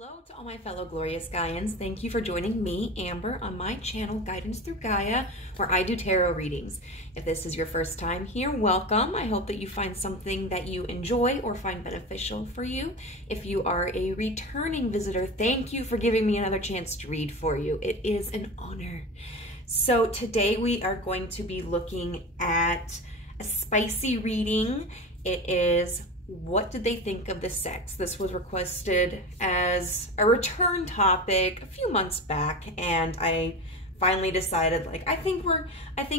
Hello to all my fellow glorious Gaians. Thank you for joining me, Amber, on my channel, Guidance Through Gaia, where I do tarot readings. If this is your first time here, welcome. I hope that you find something that you enjoy or find beneficial for you. If you are a returning visitor, thank you for giving me another chance to read for you. It is an honor. So today we are going to be looking at a spicy reading. It is what did they think of the sex? This was requested as a return topic a few months back, and I finally decided, like, I think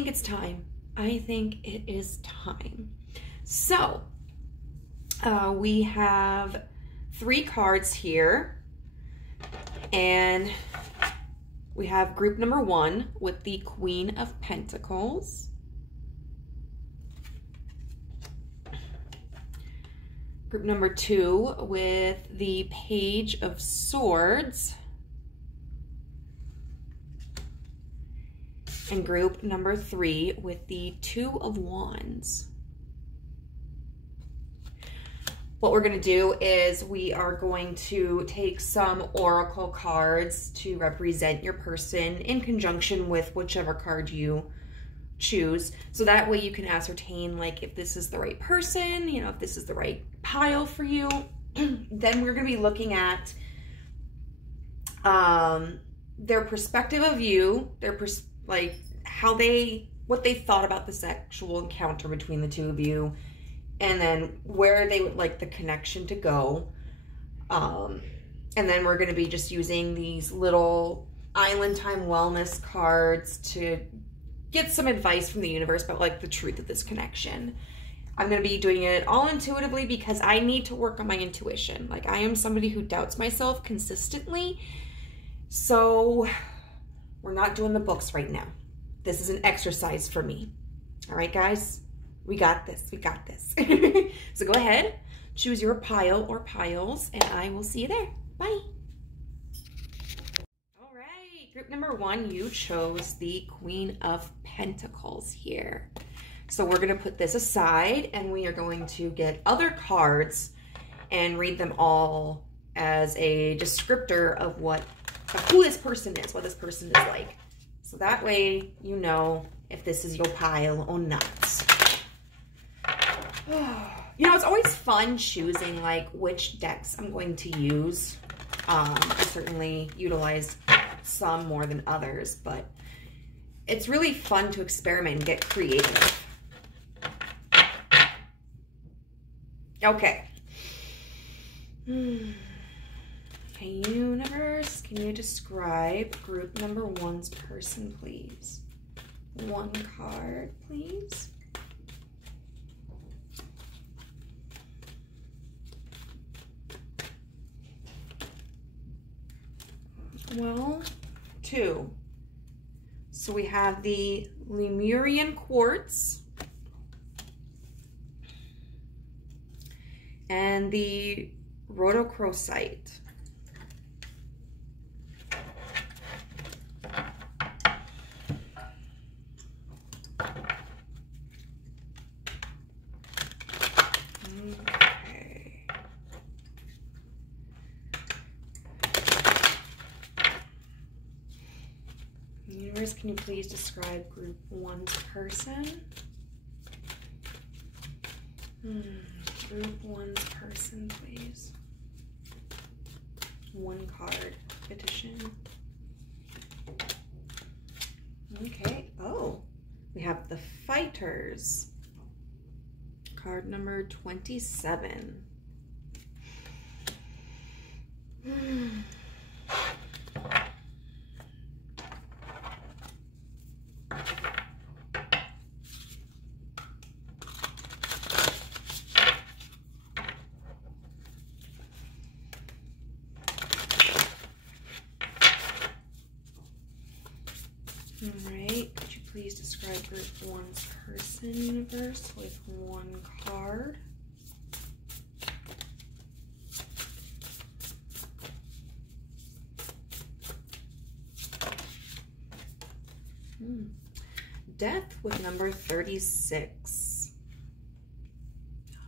it's time. I think it is time. So, we have 3 cards here, and we have group number 1 with the Queen of Pentacles. Group number 2 with the Page of Swords. And group number 3 with the 2 of Wands. What we're going to do is we are going to take some oracle cards to represent your person in conjunction with whichever card you choose, so that way you can ascertain, like, if this is the right person, you know, if this is the right pile for you. Then we're going to be looking at their perspective of you, like what they thought about the sexual encounter between the two of you, and then where they would like the connection to go. And then we're going to be just using these little Island Time Wellness cards to get some advice from the universe about, like, the truth of this connection. I'm going to be doing it all intuitively because I need to work on my intuition. Like, I am somebody who doubts myself consistently. So we're not doing the books right now. This is an exercise for me. All right, guys? We got this. We got this. So go ahead, choose your pile or piles, and I will see you there. Bye. Group number 1, you chose the Queen of Pentacles here. So we're going to put this aside, and we are going to get other cards and read them all as a descriptor of who this person is, what this person is like. So that way you know if this is your pile or not. You know, it's always fun choosing, like, which decks I'm going to use. I certainly utilize some more than others, but it's really fun to experiment and get creative. Okay. Hey, universe, can you describe group number 1's person, please? 1 card, please. Well, 2. So we have the Lemurian Quartz and the Rhodochrosite. Universe, can you please describe group 1's person? Group 1's person, please. 1 card, petition. Okay. Oh, we have the Fighters. Card number 27. Alright, could you please describe group 1's person, universe, with 1 card? Death with number 36.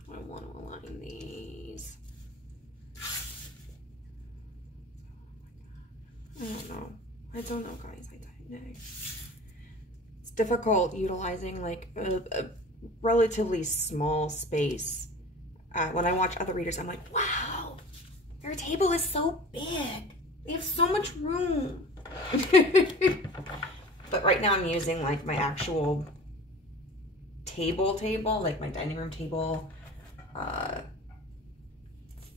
How do I want to align these? I don't know, guys. It's difficult utilizing like a relatively small space. When I watch other readers, I'm like, wow, their table is so big. They have so much room. But right now I'm using like my actual table, like my dining room table,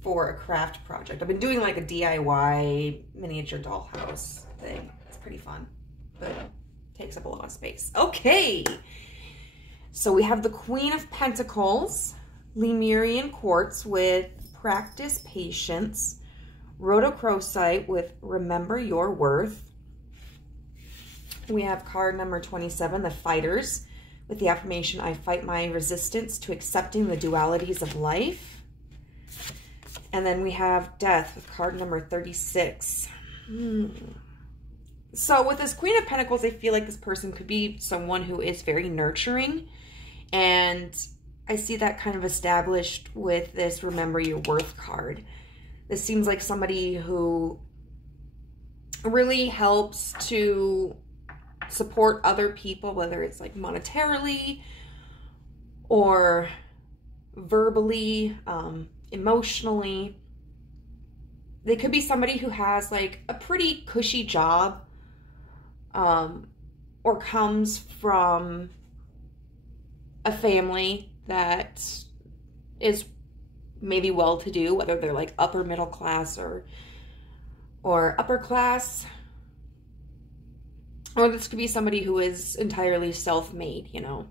for a craft project. I've been doing like a DIY miniature dollhouse thing. It's pretty fun, but it takes up a lot of space. Okay, so we have the Queen of Pentacles, Lemurian Quartz with Practice Patience, Rhodochrosite with Remember Your Worth. We have card number 27, the Fighters, with the affirmation, I fight my resistance to accepting the dualities of life. And then we have Death with card number 36. So with this Queen of Pentacles, I feel like this person could be someone who is very nurturing. And I see that kind of established with this Remember Your Worth card. This seems like somebody who really helps to support other people, whether it's like monetarily or verbally, emotionally. They could be somebody who has like a pretty cushy job, or comes from a family that is maybe well-to-do, whether they're like upper middle class or upper class. Or this could be somebody who is entirely self-made, you know.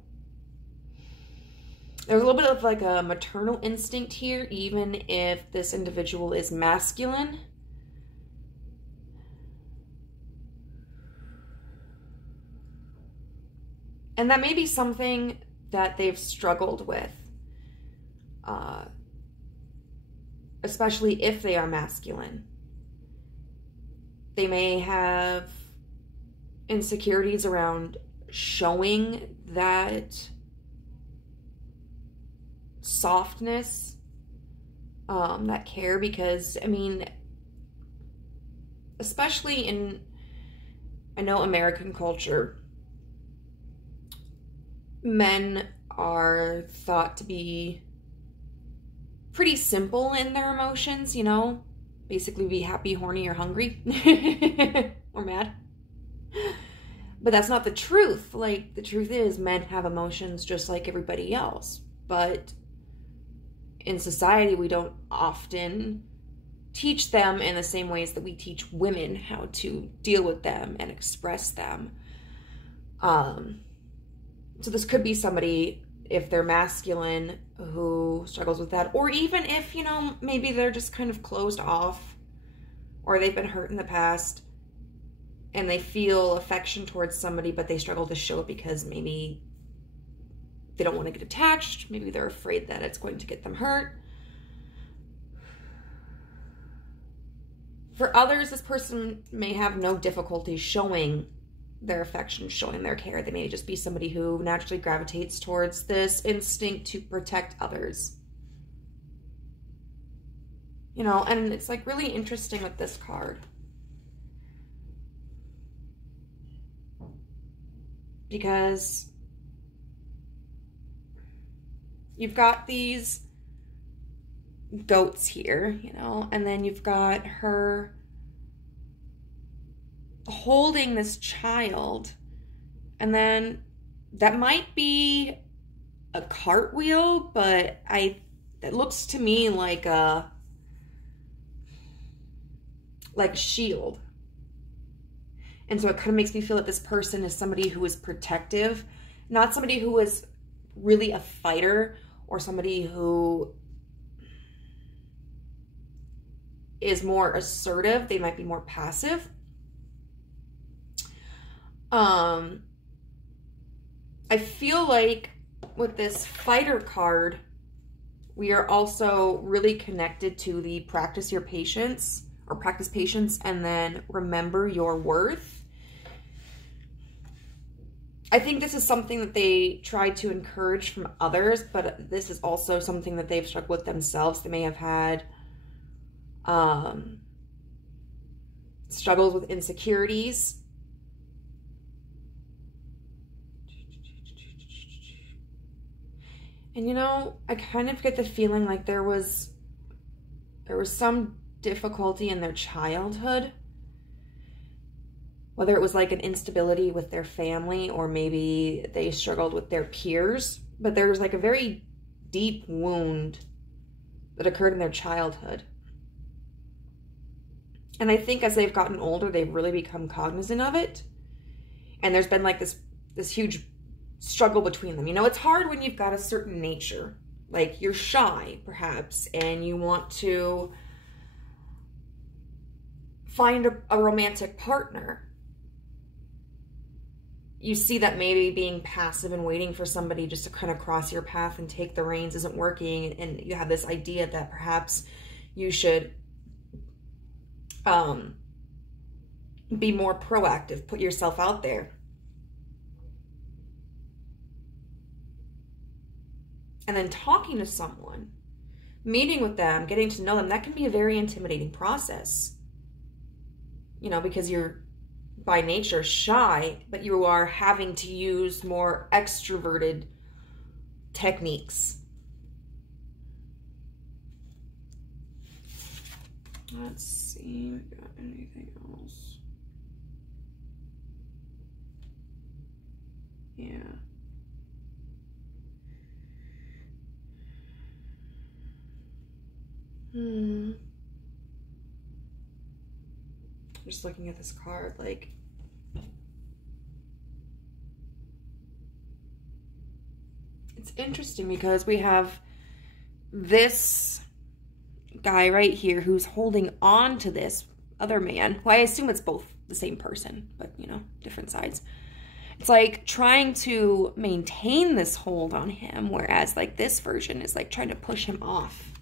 There's a little bit of like a maternal instinct here, even if this individual is masculine. And that may be something that they've struggled with, especially if they are masculine. They may have insecurities around showing that softness, that care, because, I mean, especially in, I know, American culture, men are thought to be pretty simple in their emotions, you know, basically be happy, horny, or hungry, or mad. But that's not the truth. Like, the truth is men have emotions just like everybody else. But in society, we don't often teach them in the same ways that we teach women how to deal with them and express them. So this could be somebody, if they're masculine, who struggles with that. Or even if, you know, maybe they're just kind of closed off, or they've been hurt in the past and they feel affection towards somebody, but they struggle to show it because maybe they don't want to get attached. Maybe they're afraid that it's going to get them hurt. For others, this person may have no difficulty showing their affection, showing their care. They may just be somebody who naturally gravitates towards this instinct to protect others. You know, and it's like really interesting with this card, because you've got these goats here, you know, and then you've got her holding this child, and then that might be a cartwheel, but it looks to me like a shield. And so it kind of makes me feel that this person is somebody who is protective, not somebody who is really a fighter, or somebody who is more assertive. They might be more passive. I feel like with this fighter card, we are also really connected to the practice your patience, or practice patience, and then remember your worth. I think this is something that they try to encourage from others, but this is also something that they've struggled with themselves. They may have had some struggles with insecurities. And, you know, I kind of get the feeling like there was some difficulty in their childhood. Whether it was like an instability with their family, or maybe they struggled with their peers. But there was like a very deep wound that occurred in their childhood. And I think as they've gotten older, they've really become cognizant of it. And there's been like this huge struggle between them. You know, it's hard when you've got a certain nature. Like you're shy, perhaps, and you want to find a romantic partner. You see that maybe being passive and waiting for somebody just to kind of cross your path and take the reins isn't working. And you have this idea that perhaps you should be more proactive, put yourself out there. And then talking to someone, meeting with them, getting to know them, that can be a very intimidating process. You know, because you're by nature shy, but you are having to use more extroverted techniques. Let's see, we got anything else? Yeah. Just looking at this card, like, it's interesting because we have this guy right here who's holding on to this other man. Well, I assume it's both the same person, but, you know, different sides. It's like trying to maintain this hold on him, whereas like this version is like trying to push him off.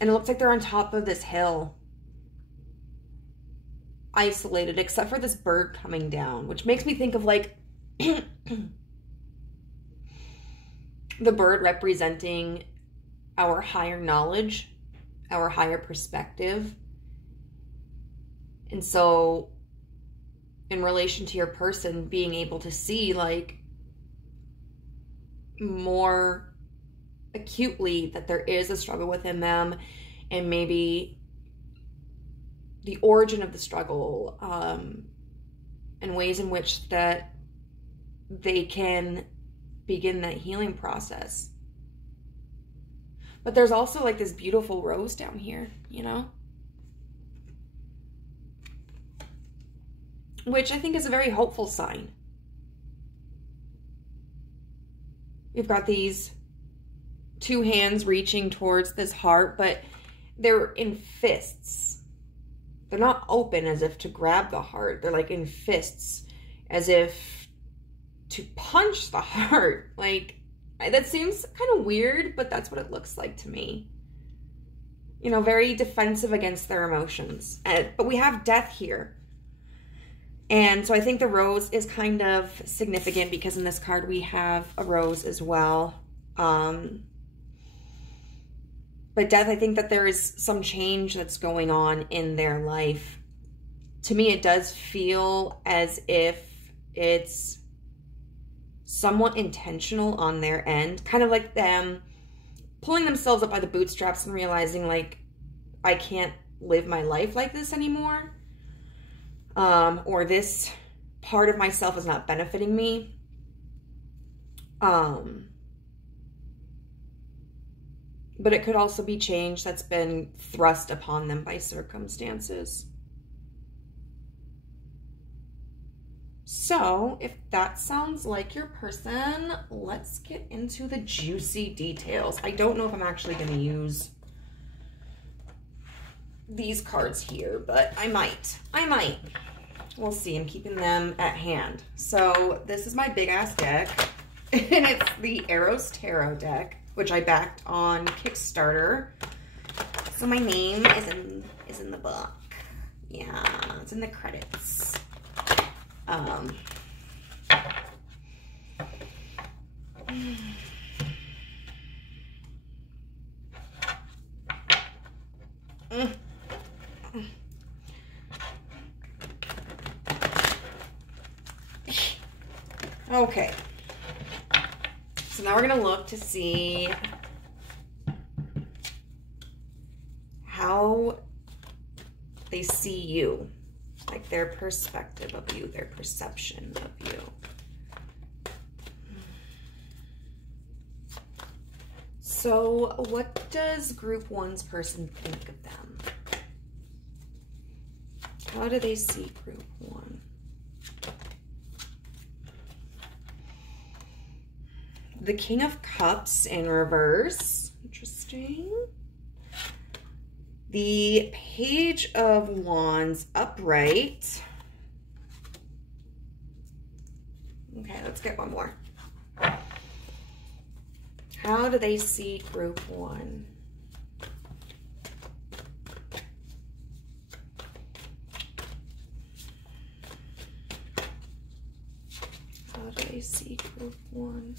And it looks like they're on top of this hill, isolated, except for this bird coming down, which makes me think of like the bird representing our higher knowledge, our higher perspective. And so in relation to your person, being able to see like more acutely that there is a struggle within them, and maybe the origin of the struggle, and ways in which that they can begin that healing process. But there's also like this beautiful rose down here, you know, which I think is a very hopeful sign. You've got these two hands reaching towards this heart, but they're in fists. They're not open as if to grab the heart. They're like in fists as if to punch the heart. Like, that seems kind of weird, but that's what it looks like to me. You know, very defensive against their emotions. But we have death here. And so I think the rose is kind of significant because in this card we have a rose as well. But death, I think that there is some change that's going on in their life. To me, it does feel as if it's somewhat intentional on their end. Kind of like them pulling themselves up by the bootstraps and realizing, like, I can't live my life like this anymore. Or this part of myself is not benefiting me. But it could also be change that's been thrust upon them by circumstances. So, if that sounds like your person, let's get into the juicy details. I don't know if I'm actually going to use these cards here, but I might. We'll see. I'm keeping them at hand. So, this is my big-ass deck, and it's the Eros Tarot deck, which I backed on Kickstarter. So my name is in the book. Yeah, it's in the credits. Okay. So now we're going to look to see how they see you, like their perspective of you, their perception of you. So what does group one's person think of them? How do they see group one? The King of Cups in reverse. Interesting. The Page of Wands upright. Okay, let's get one more. How do they see group one? How do they see group one?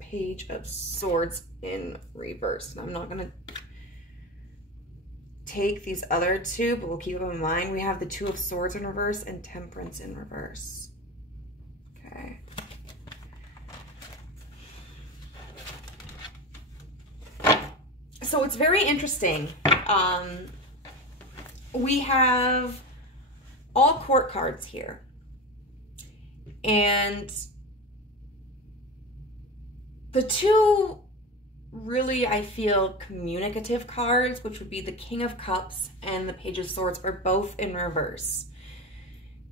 Page of Swords in reverse. And I'm not going to take these other two, but we'll keep them in mind. We have the Two of Swords in reverse and Temperance in reverse. Okay. So it's very interesting. We have all court cards here. And the two really, I feel, communicative cards, which would be the King of Cups and the Page of Swords, are both in reverse.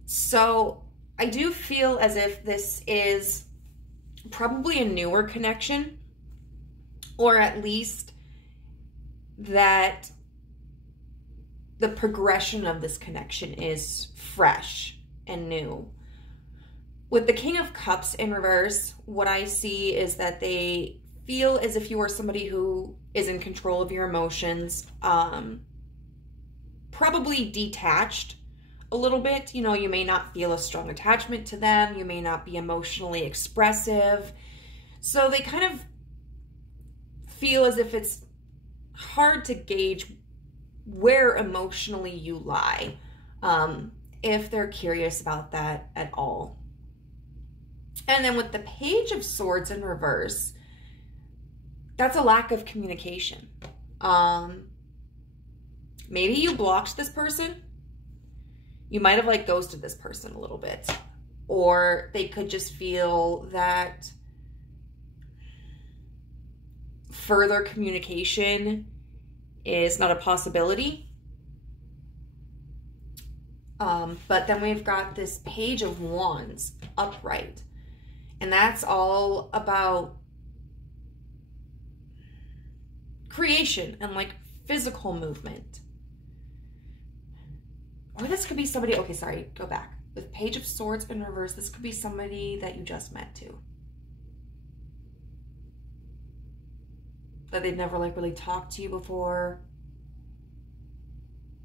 So I do feel as if this is probably a newer connection, or at least that the progression of this connection is fresh and new. With the King of Cups in reverse, what I see is that they feel as if you are somebody who is in control of your emotions, probably detached a little bit. You know, you may not feel a strong attachment to them. You may not be emotionally expressive. So they kind of feel as if it's hard to gauge where emotionally you lie, if they're curious about that at all. And then with the Page of Swords in reverse, that's a lack of communication. Maybe you blocked this person. You might have like ghosted this person a little bit. Or they could just feel that further communication is not a possibility. But then we've got this Page of Wands upright. And that's all about creation and like physical movement. Or this could be somebody, okay, sorry, go back. With Page of Swords in reverse, this could be somebody that you just met too. That they've never like really talked to you before.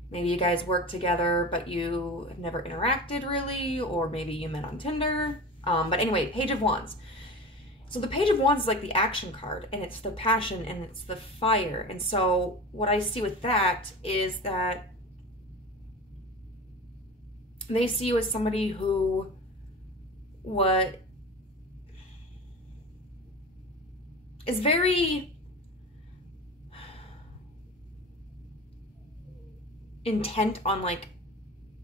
Maybe you guys work together, but you have never interacted really, or maybe you met on Tinder. But anyway, Page of Wands. So the Page of Wands is like the action card, and it's the passion, and it's the fire. And so what I see with that is that they see you as somebody who is very intent on like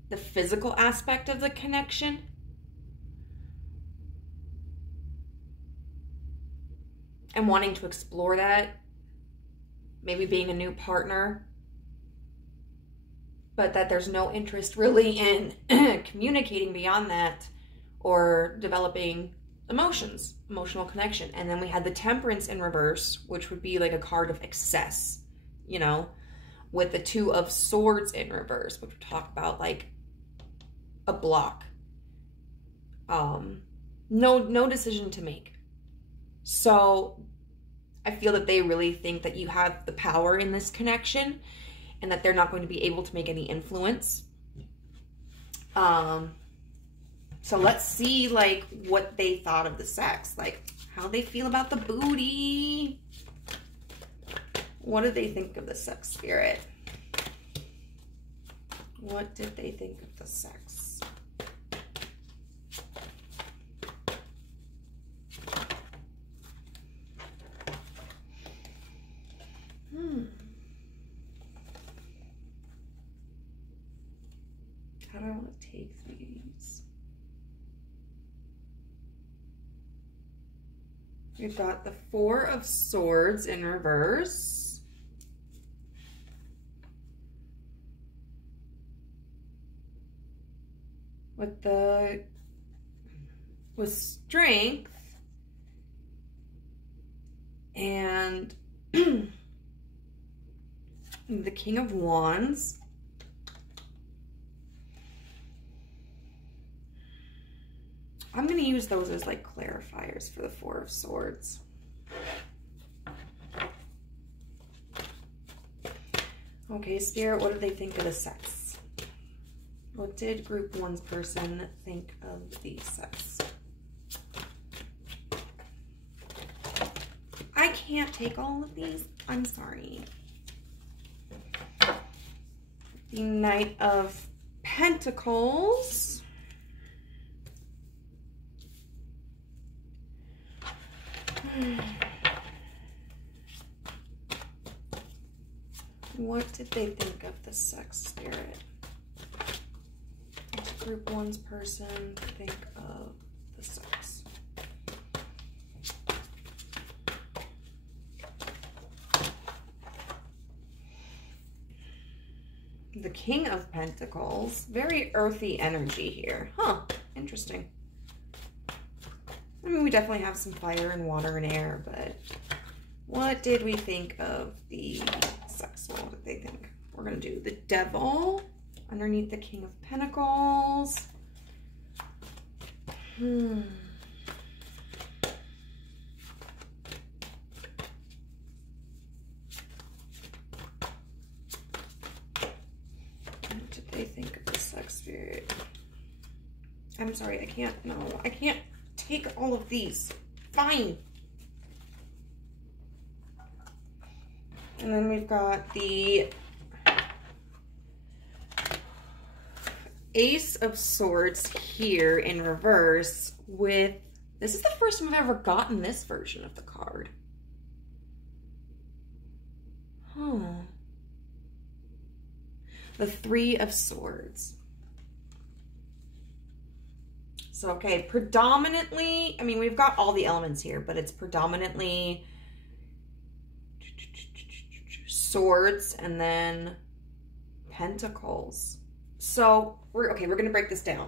the physical aspect of the connection. And wanting to explore that, maybe being a new partner, but that there's no interest really in communicating beyond that or developing emotional connection. And then we had the Temperance in reverse, which would be like a card of excess, you know, with the Two of Swords in reverse, which would talk about like a block. No decision to make. So I feel that they really think that you have the power in this connection, and that they're not going to be able to make any influence. So let's see, like, what they thought of the sex, like how they feel about the booty. What did they think of the sex spirit? What did they think of the sex? How do I want to take these? We've got the Four of Swords in reverse. With strength and the King of Wands. I'm going to use those as like clarifiers for the Four of Swords. Okay, Spirit, what did they think of the sex? What did Group 1's person think of the sex? I can't take all of these. I'm sorry. The Knight of Pentacles. What did they think of the sex spirit? What did Group 1's person think of the sex? The King of Pentacles. Very earthy energy here. Huh. Interesting. I mean, we definitely have some fire and water and air, but what did we think of the sex? What did they think? We're going to do the Devil underneath the King of Pentacles. What did they think of the sex spirit? I'm sorry, I can't take all of these. Fine. And then we've got the Ace of Swords here in reverse with, this is the first time I've ever gotten this version of the card. Huh. The Three of Swords. So, okay, predominantly, I mean, we've got all the elements here, but it's predominantly swords and then pentacles. So, we're going to break this down.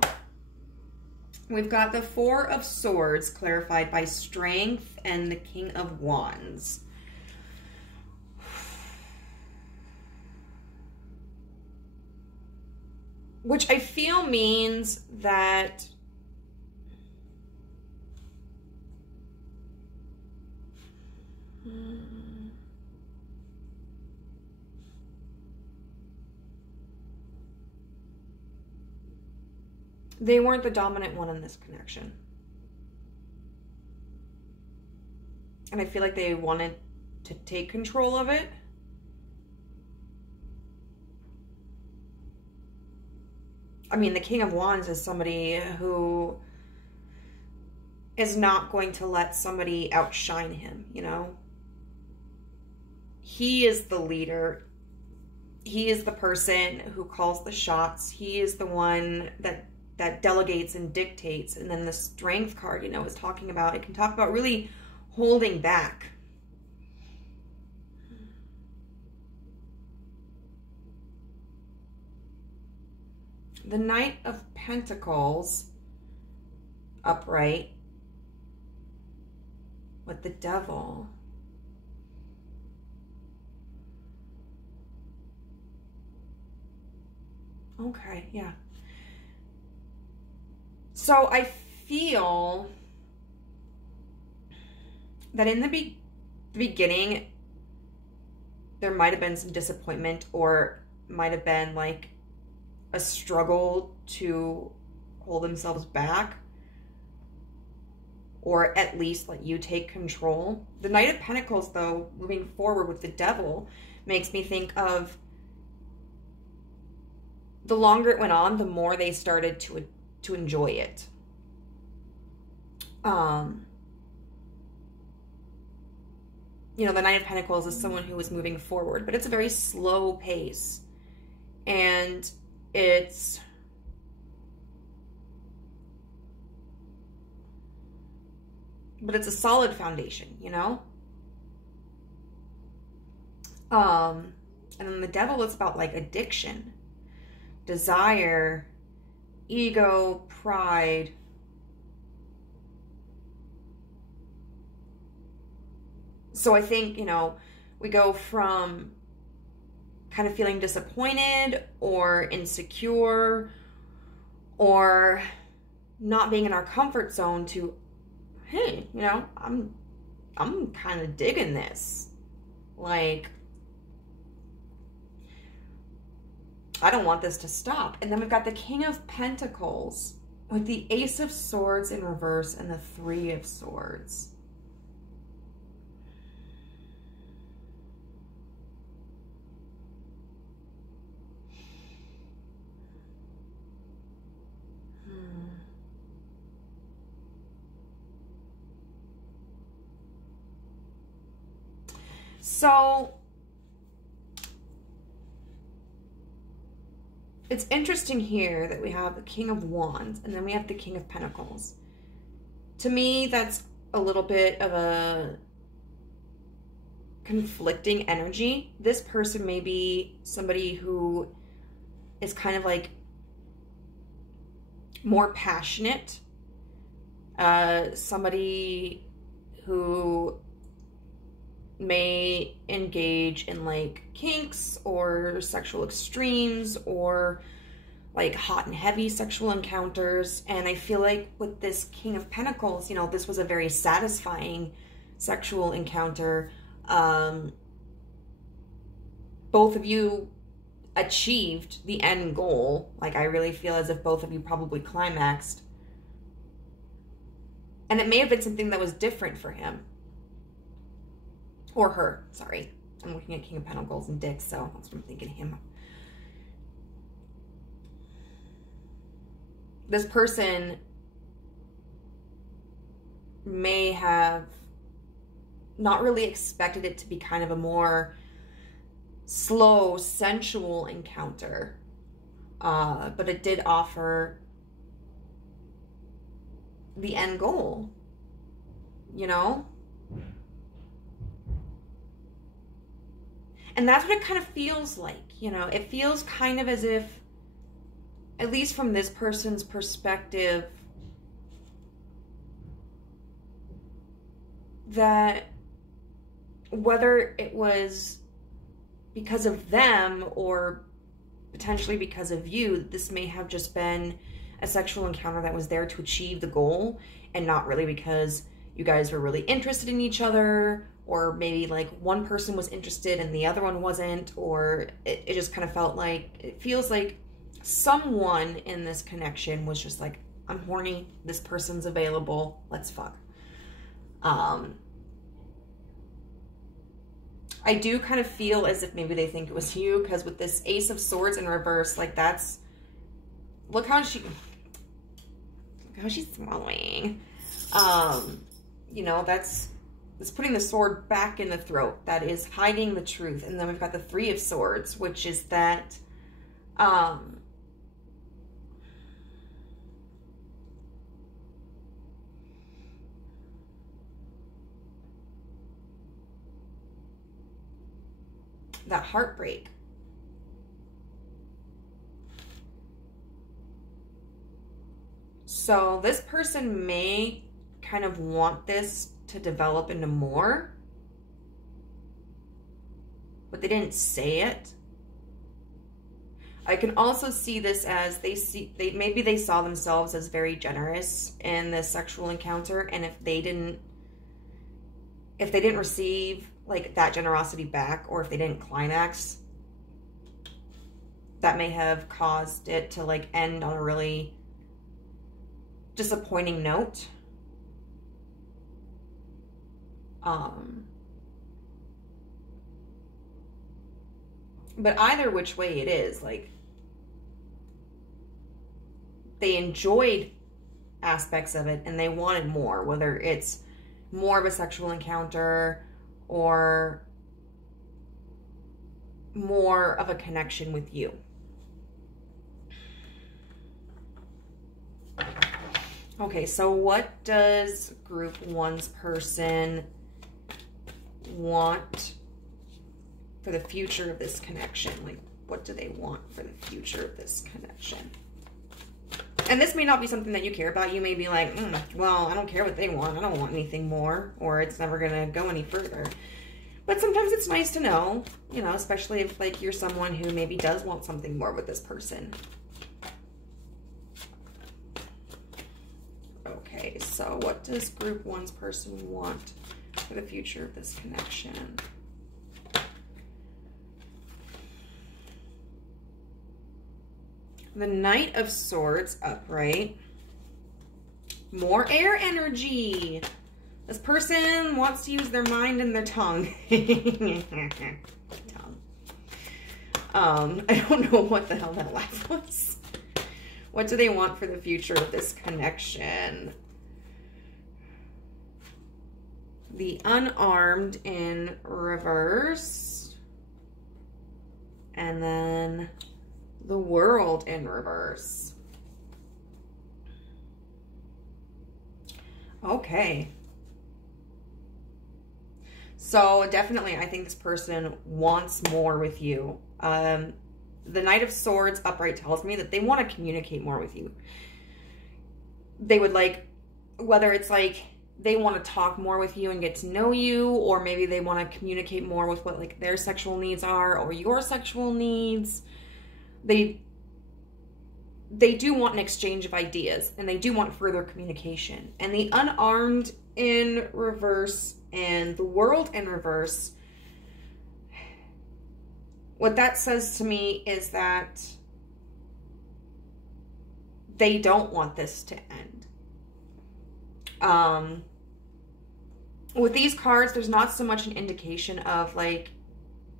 We've got the Four of Swords clarified by strength and the King of Wands. Which I feel means that they weren't the dominant one in this connection. And I feel like they wanted to take control of it. I mean, the King of Wands is somebody who is not going to let somebody outshine him, you know? He is the leader. He is the person who calls the shots. He is the one that delegates and dictates. And then the Strength card, you know, is talking about, it can talk about really holding back. The Knight of Pentacles upright with the Devil. Okay, yeah. So I feel that in the beginning, there might have been some disappointment, or might have been like a struggle to hold themselves back, or at least let you take control. The Knight of Pentacles, though, moving forward with the Devil, makes me think of the longer it went on, the more they started to enjoy it. You know, the Knight of Pentacles is someone who is moving forward, but it's a very slow pace. And it's a solid foundation, you know? And then the Devil is about like addiction, desire, ego, pride. So I think, you know, we go from kind of feeling disappointed or insecure or not being in our comfort zone to, hey, you know, I'm kind of digging this. Like, I don't want this to stop. And then we've got the King of Pentacles with the Ace of Swords in reverse and the Three of Swords. So it's interesting here that we have the King of Wands and then we have the King of Pentacles. To me, that's a little bit of a conflicting energy. This person may be somebody who is kind of like more passionate, somebody who may engage in like kinks or sexual extremes or like hot and heavy sexual encounters. And I feel like with this King of Pentacles, you know, this was a very satisfying sexual encounter. Both of you achieved the end goal. Like, I really feel as if both of you probably climaxed. And it may have been something that was different for him. Or her, sorry. I'm looking at King of Pentacles and dicks, so that's what I'm thinking of him. This person may have not really expected it to be kind of a more slow, sensual encounter. But it did offer the end goal, you know? And that's what it kind of feels like, you know? It feels kind of as if, at least from this person's perspective, that whether it was because of them or potentially because of you, this may have just been a sexual encounter that was there to achieve the goal and not really because you guys were really interested in each other, or maybe like one person was interested and the other one wasn't, or it just kind of felt like, it feels like someone in this connection was just like, I'm horny, this person's available, let's fuck. I do kind of feel as if maybe they think it was you, because with this Ace of Swords in reverse, like that's, look how she's swallowing. You know, that's putting the sword back in the throat. That is hiding the truth. And then we've got the Three of Swords, which is that, that heartbreak. So this person may kind of want this to develop into more, but they didn't say it. I can also see this as maybe they saw themselves as very generous in this sexual encounter, and if they didn't receive like that generosity back, or if they didn't climax, that may have caused it to like end on a really disappointing note. But either which way it is, like, they enjoyed aspects of it and they wanted more, whether it's more of a sexual encounter or more of a connection with you. Okay, so what does group 1's person want for the future of this connection? Like, what do they want for the future of this connection? And this may not be something that you care about. You may be like, well, I don't care what they want. I don't want anything more, or it's never going to go any further. But sometimes it's nice to know, you know, especially if like you're someone who maybe does want something more with this person. Okay, so what does group 1's person want for the future of this connection? The Knight of Swords upright. More air energy. This person wants to use their mind and their tongue. I don't know what the hell that laugh was. What do they want for the future of this connection? The Unarmed in reverse. And then the World in reverse. Okay. So definitely, I think this person wants more with you. The Knight of Swords upright tells me that they want to communicate more with you. They would like, whether it's like they want to talk more with you and get to know you, or maybe they want to communicate more with what like their sexual needs are or your sexual needs. They do want an exchange of ideas, and they do want further communication. And the Unarmed in reverse and the World in reverse, what that says to me is that they don't want this to end. With these cards, there's not so much an indication of like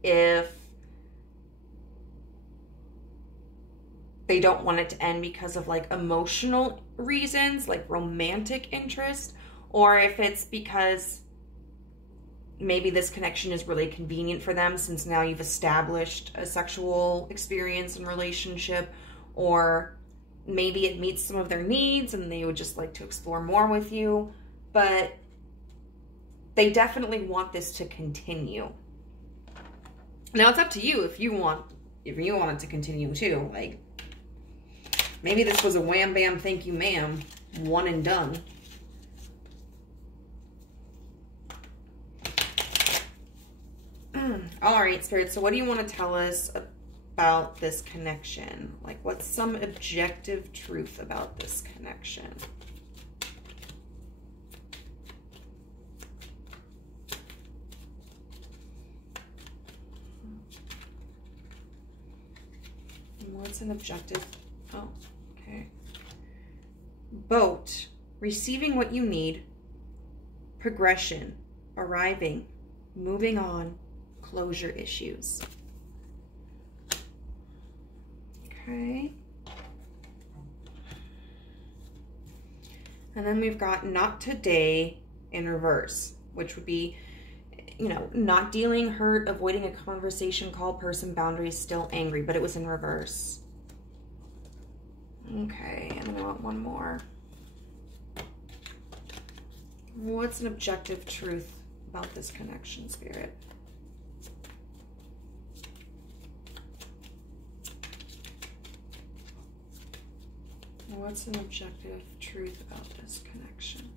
if they don't want it to end because of like emotional reasons, like romantic interest, or if it's because maybe this connection is really convenient for them since now you've established a sexual experience and relationship, or maybe it meets some of their needs and they would just like to explore more with you. But they definitely want this to continue. Now it's up to you if you want it to continue too. Like, maybe this was a wham bam thank you ma'am, one and done. All right, Spirit, so what do you want to tell us about this connection? Like, what's some objective truth about this connection? What's an objective? Oh, okay. Boat, receiving what you need, progression, arriving, moving on, closure issues. Okay. And then we've got not today in reverse, which would be, you know, not dealing, hurt, avoiding a conversation, call, person, boundaries, still angry, but it was in reverse. Okay, and then I want one more. What's an objective truth about this connection, Spirit? What's an objective truth about this connection?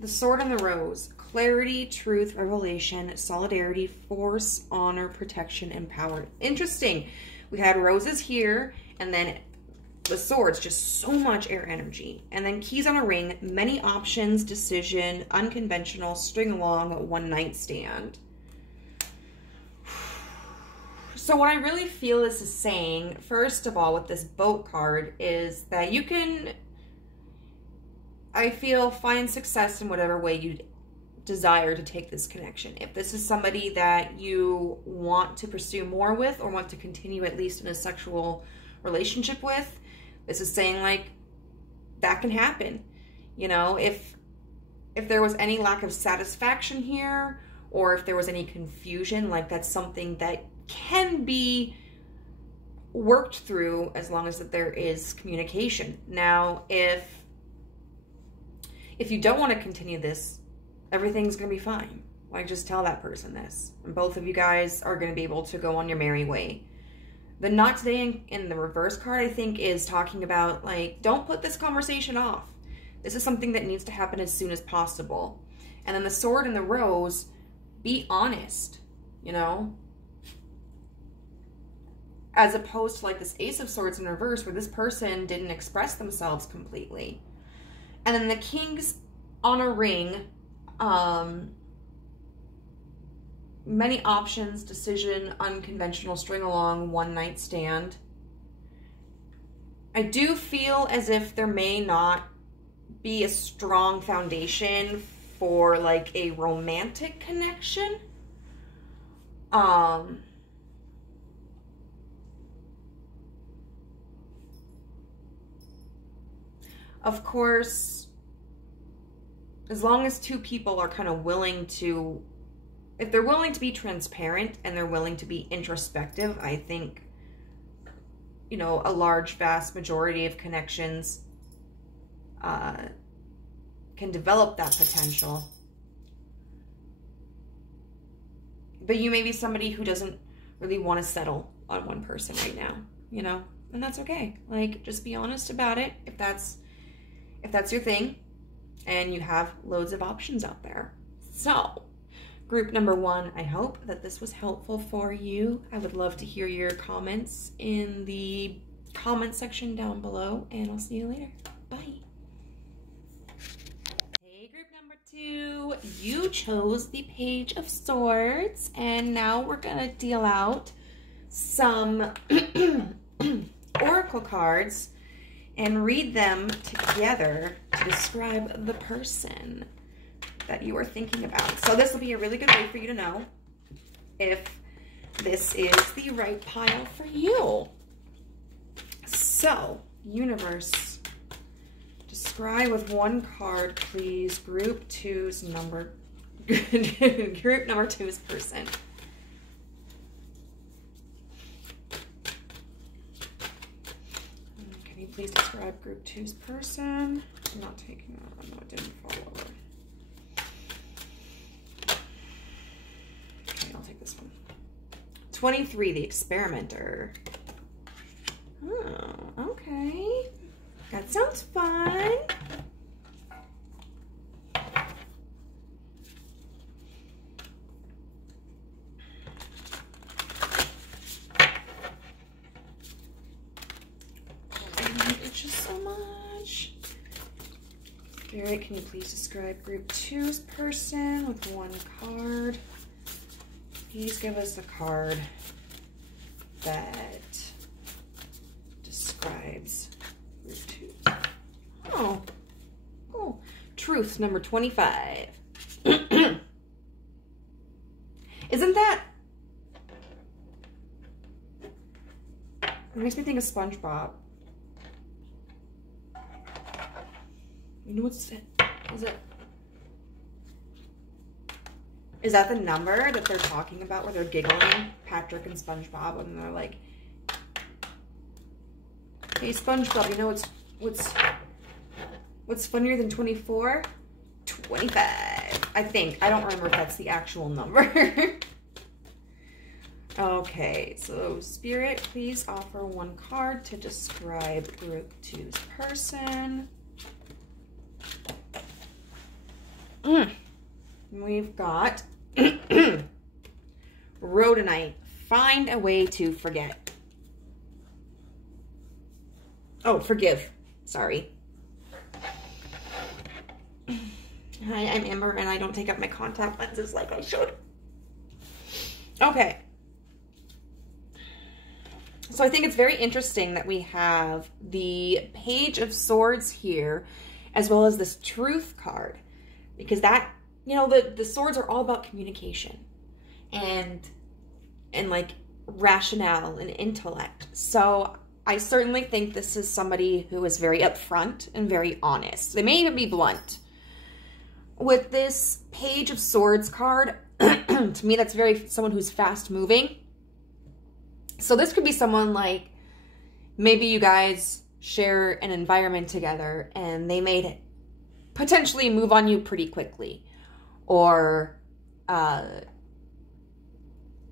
The Sword and the Rose. Clarity, truth, revelation, solidarity, force, honor, protection, and power. Interesting. We had roses here, and then The Swords, just so much air energy. And then Keys on a Ring, many options, decision, unconventional, string along, one night stand. So what I really feel this is saying, first of all, with this Boat card, is that you can, I feel, find success in whatever way you desire to take this connection. If this is somebody that you want to pursue more with, or want to continue at least in a sexual relationship with, this is saying, like, that can happen. You know, if there was any lack of satisfaction here, or if there was any confusion, like, that's something that can be worked through as long as that there is communication. Now, if you don't want to continue this, everything's going to be fine. Like, just tell that person this. And both of you guys are going to be able to go on your merry way. The Not Today in the reverse card, I think, is talking about, like, don't put this conversation off. This is something that needs to happen as soon as possible. And then the Sword and the Rose, be honest, you know? As opposed to, like, this Ace of Swords in reverse, where this person didn't express themselves completely. And then the Kings on a Ring, many options, decision, unconventional, string along, one night stand. I do feel as if there may not be a strong foundation for, like, a romantic connection. Of course, as long as two people are kind of willing to, if they're willing to be transparent and they're willing to be introspective, I think, you know, a large, vast majority of connections can develop that potential. But you may be somebody who doesn't really want to settle on one person right now, you know, and that's okay. Like, just be honest about it if that's your thing, and you have loads of options out there. So, group number 1, I hope that this was helpful for you. I would love to hear your comments in the comment section down below, and I'll see you later. Bye. Hey, group number 2, you chose the Page of Swords, and now we're gonna deal out some oracle cards and read them together to describe the person that you are thinking about. So this will be a really good way for you to know if this is the right pile for you. So, universe, describe with one card, please, group number 2's person. Please describe group 2's person. I'm not taking that. No, it didn't fall over. Okay, I'll take this one. 23, the experimenter. Oh, okay. That sounds fun. Spirit, can you please describe group 2's person with one card? Please give us a card that describes group 2. Oh, cool. Truth, number 25. Isn't that... It makes me think of SpongeBob. You know what's it? Is that the number that they're talking about where they're giggling, Patrick and SpongeBob, when they're like, "Hey SpongeBob, you know what's funnier than 24? 25." I think. I don't remember if that's the actual number. Okay, so Spirit, please offer one card to describe group 2's person. We've got Rhodonite, find a way to forget. Oh, forgive. Sorry. Hi, I'm Amber, and I don't take out my contact lenses like I should. Okay. So I think it's very interesting that we have the Page of Swords here, as well as this Truth card. Because that, you know, the swords are all about communication. And like rationale and intellect. So I certainly think this is somebody who is very upfront and very honest. They may even be blunt. With this Page of Swords card, to me, that's someone who's fast moving. So this could be someone like, maybe you guys share an environment together and they may potentially move on you pretty quickly. Or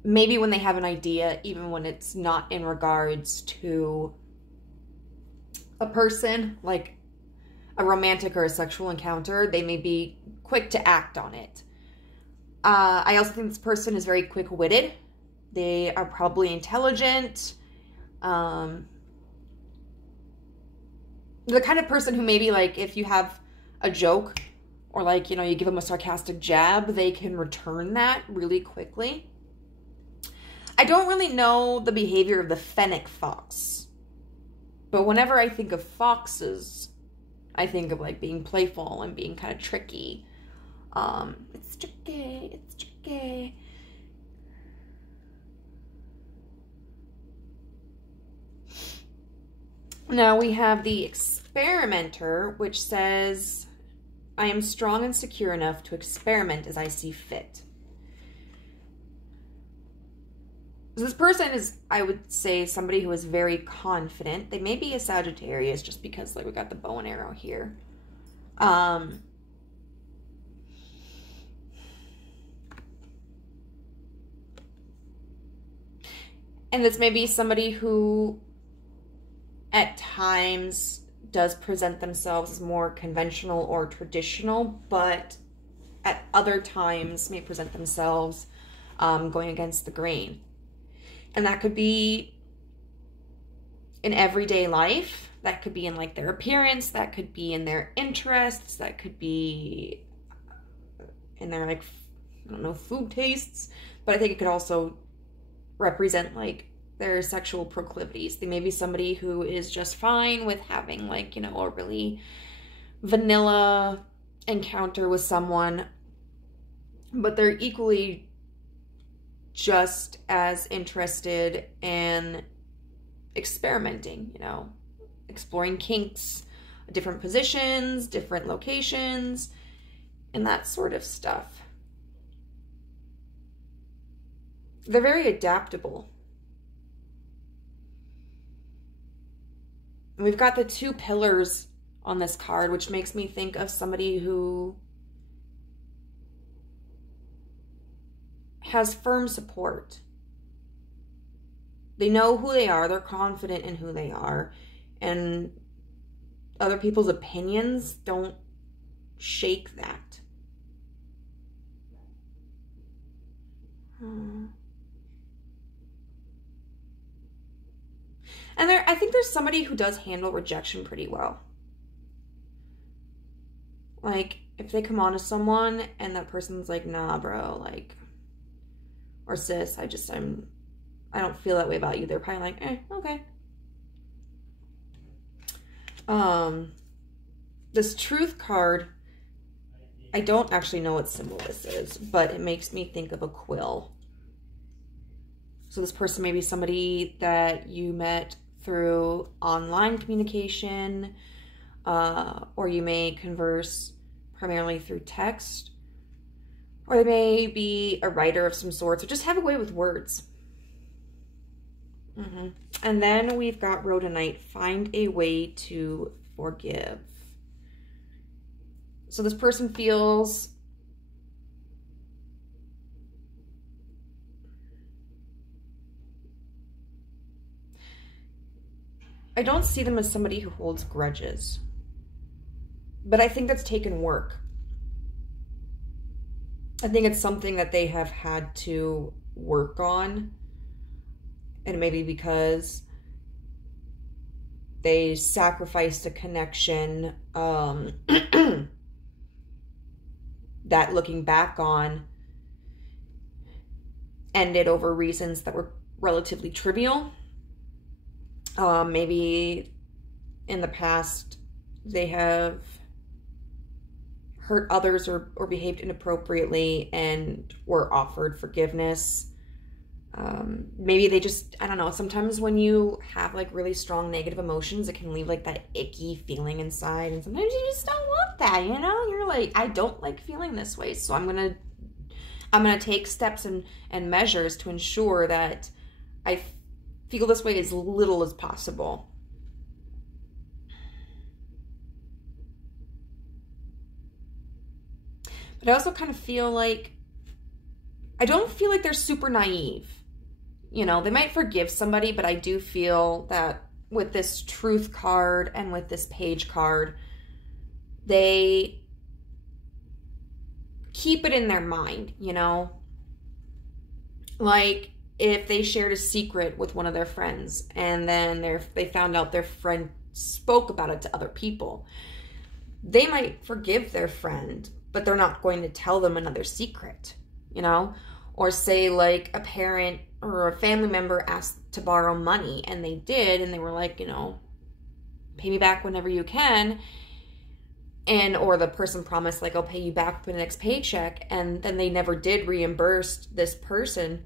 maybe when they have an idea, even when it's not in regards to a person, like a romantic or a sexual encounter, they may be quick to act on it. I also think this person is very quick-witted. They are probably intelligent. The kind of person who maybe, like, if you have a joke or, like, you know, you give them a sarcastic jab, they can return that really quickly. I don't really know the behavior of the fennec fox. But whenever I think of foxes, I think of, like, being playful and being kind of tricky. It's tricky, it's tricky. Now we have the Experimenter, which says, I am strong and secure enough to experiment as I see fit. So this person is, I would say, somebody who is very confident. They may be a Sagittarius just because, like, we got the bow and arrow here. And this may be somebody who at times does present themselves as more conventional or traditional, but at other times may present themselves going against the grain. And that could be in everyday life. That could be in, like, their appearance. That could be in their interests. That could be in their, like, I don't know, food tastes. But I think it could also represent, like, their sexual proclivities. They may be somebody who is just fine with having, like, you know, a really vanilla encounter with someone, but they're equally just as interested in experimenting, you know, exploring kinks, different positions, different locations, and that sort of stuff. They're very adaptable. We've got the two pillars on this card, which makes me think of somebody who has firm support. They know who they are. They're confident in who they are. And other people's opinions don't shake that. And I think there's somebody who does handle rejection pretty well. Like, if they come on to someone and that person's like, nah, bro, like, or sis, I don't feel that way about you. They're probably like, okay. This Truth card, I don't actually know what symbol this is, but it makes me think of a quill. So this person may be somebody that you met through online communication, or you may converse primarily through text, or they may be a writer of some sort, so just have a way with words. And then we've got Rhodonite, find a way to forgive. So this person feels I don't see them as somebody who holds grudges, but I think that's taken work. I think it's something that they have had to work on, and maybe because they sacrificed a connection that, looking back on, ended over reasons that were relatively trivial. Maybe in the past they have hurt others or behaved inappropriately and were offered forgiveness. Maybe they just, I don't know, sometimes when you have like really strong negative emotions, it can leave like that icky feeling inside, and sometimes you just don't want that, you know? You're like, I don't like feeling this way, so I'm gonna take steps and measures to ensure that I feel this way as little as possible. But I also kind of feel like, I don't feel like they're super naive. You know, they might forgive somebody, but I do feel that with this Truth card and with this Page card, they keep it in their mind, you know? Like, if they shared a secret with one of their friends and then they found out their friend spoke about it to other people, they might forgive their friend, but they're not going to tell them another secret, you know? Or say like a parent or a family member asked to borrow money and they did, and they were like, you know, pay me back whenever you can. And, or the person promised like, I'll pay you back for the next paycheck, and then they never did reimburse this person.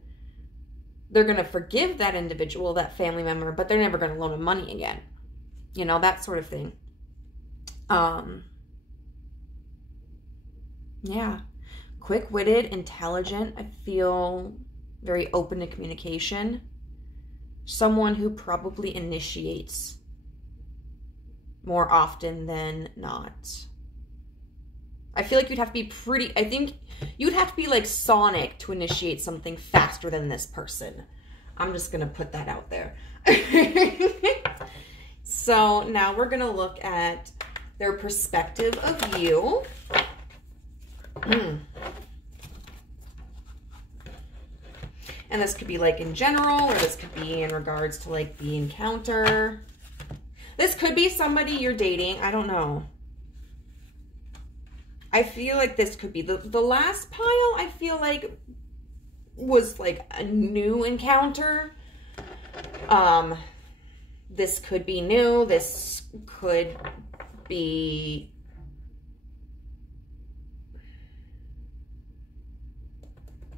They're going to forgive that individual, that family member, but they're never going to loan them money again. You know, that sort of thing. Yeah. Quick-witted, intelligent. I feel very open to communication. Someone who probably initiates more often than not. I feel like you'd have to be pretty, I think you'd have to be like Sonic to initiate something faster than this person. I'm just going to put that out there. So now we're going to look at their perspective of you. And this could be like in general, or this could be in regards to like the encounter. This could be somebody you're dating. I don't know. I feel like this could be the last pile, I feel like was like a new encounter. This could be new. This could be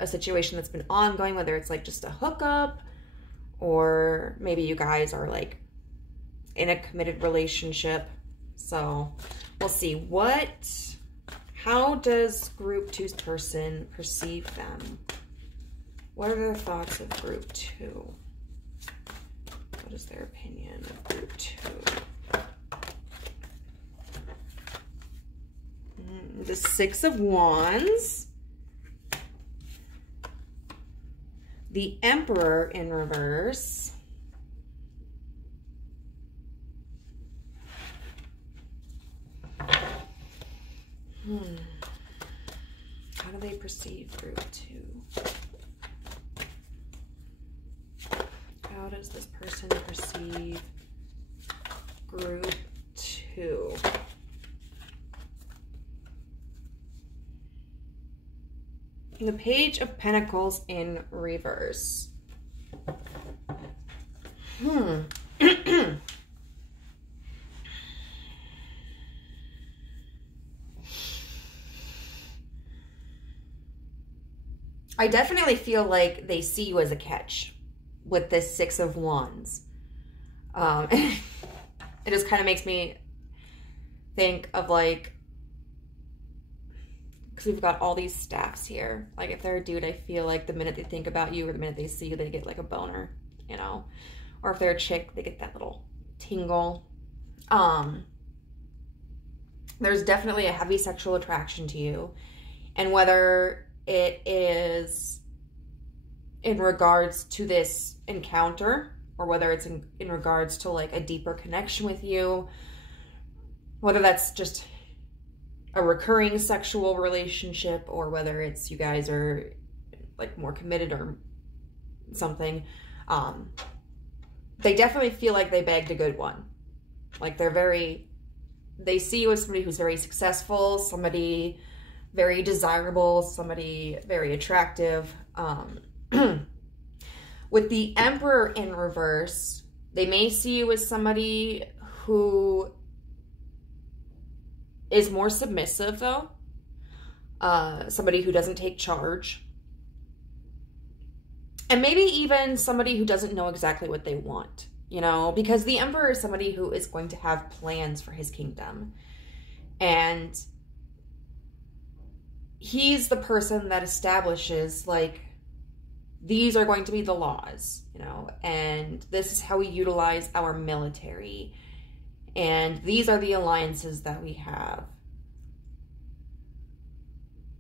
a situation that's been ongoing, whether it's like just a hookup, or maybe you guys are like in a committed relationship. So we'll see how does group 2's person perceive them? What are their thoughts of group 2? What is their opinion of group 2? The 6 of Wands. The Emperor in reverse. How do they perceive group 2? How does this person perceive group 2? The Page of Pentacles in reverse. I definitely feel like they see you as a catch with this 6 of Wands. It just kind of makes me think of like, because we've got all these staffs here. Like if they're a dude, I feel like the minute they think about you or the minute they see you, they get like a boner, you know? Or if they're a chick, they get that little tingle. There's definitely a heavy sexual attraction to you. And whether it is in regards to this encounter, or whether it's in regards to like a deeper connection with you, whether that's just a recurring sexual relationship, or whether it's you guys are like more committed or something, they definitely feel like they bagged a good one. Like they see you as somebody who's very successful, somebody very desirable, somebody very attractive. With the Emperor in reverse, they may see you as somebody who is more submissive, though. Somebody who doesn't take charge. And maybe even somebody who doesn't know exactly what they want, you know, because the Emperor is somebody who is going to have plans for his kingdom. And he's the person that establishes, like, these are going to be the laws, you know, and this is how we utilize our military. And these are the alliances that we have.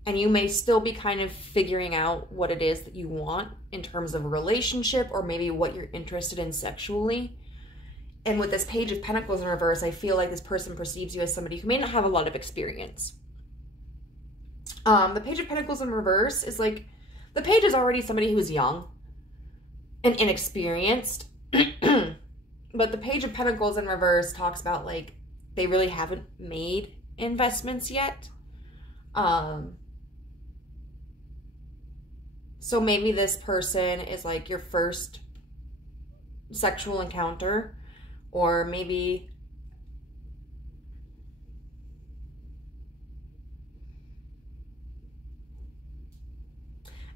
And you may still be kind of figuring out what it is that you want in terms of a relationship, or maybe what you're interested in sexually. And with this Page of Pentacles in reverse, I feel like this person perceives you as somebody who may not have a lot of experience. The Page of Pentacles in reverse is like, the page is already somebody who's young and inexperienced. But the Page of Pentacles in reverse talks about, like, they really haven't made investments yet. So maybe this person is like your first sexual encounter, or maybe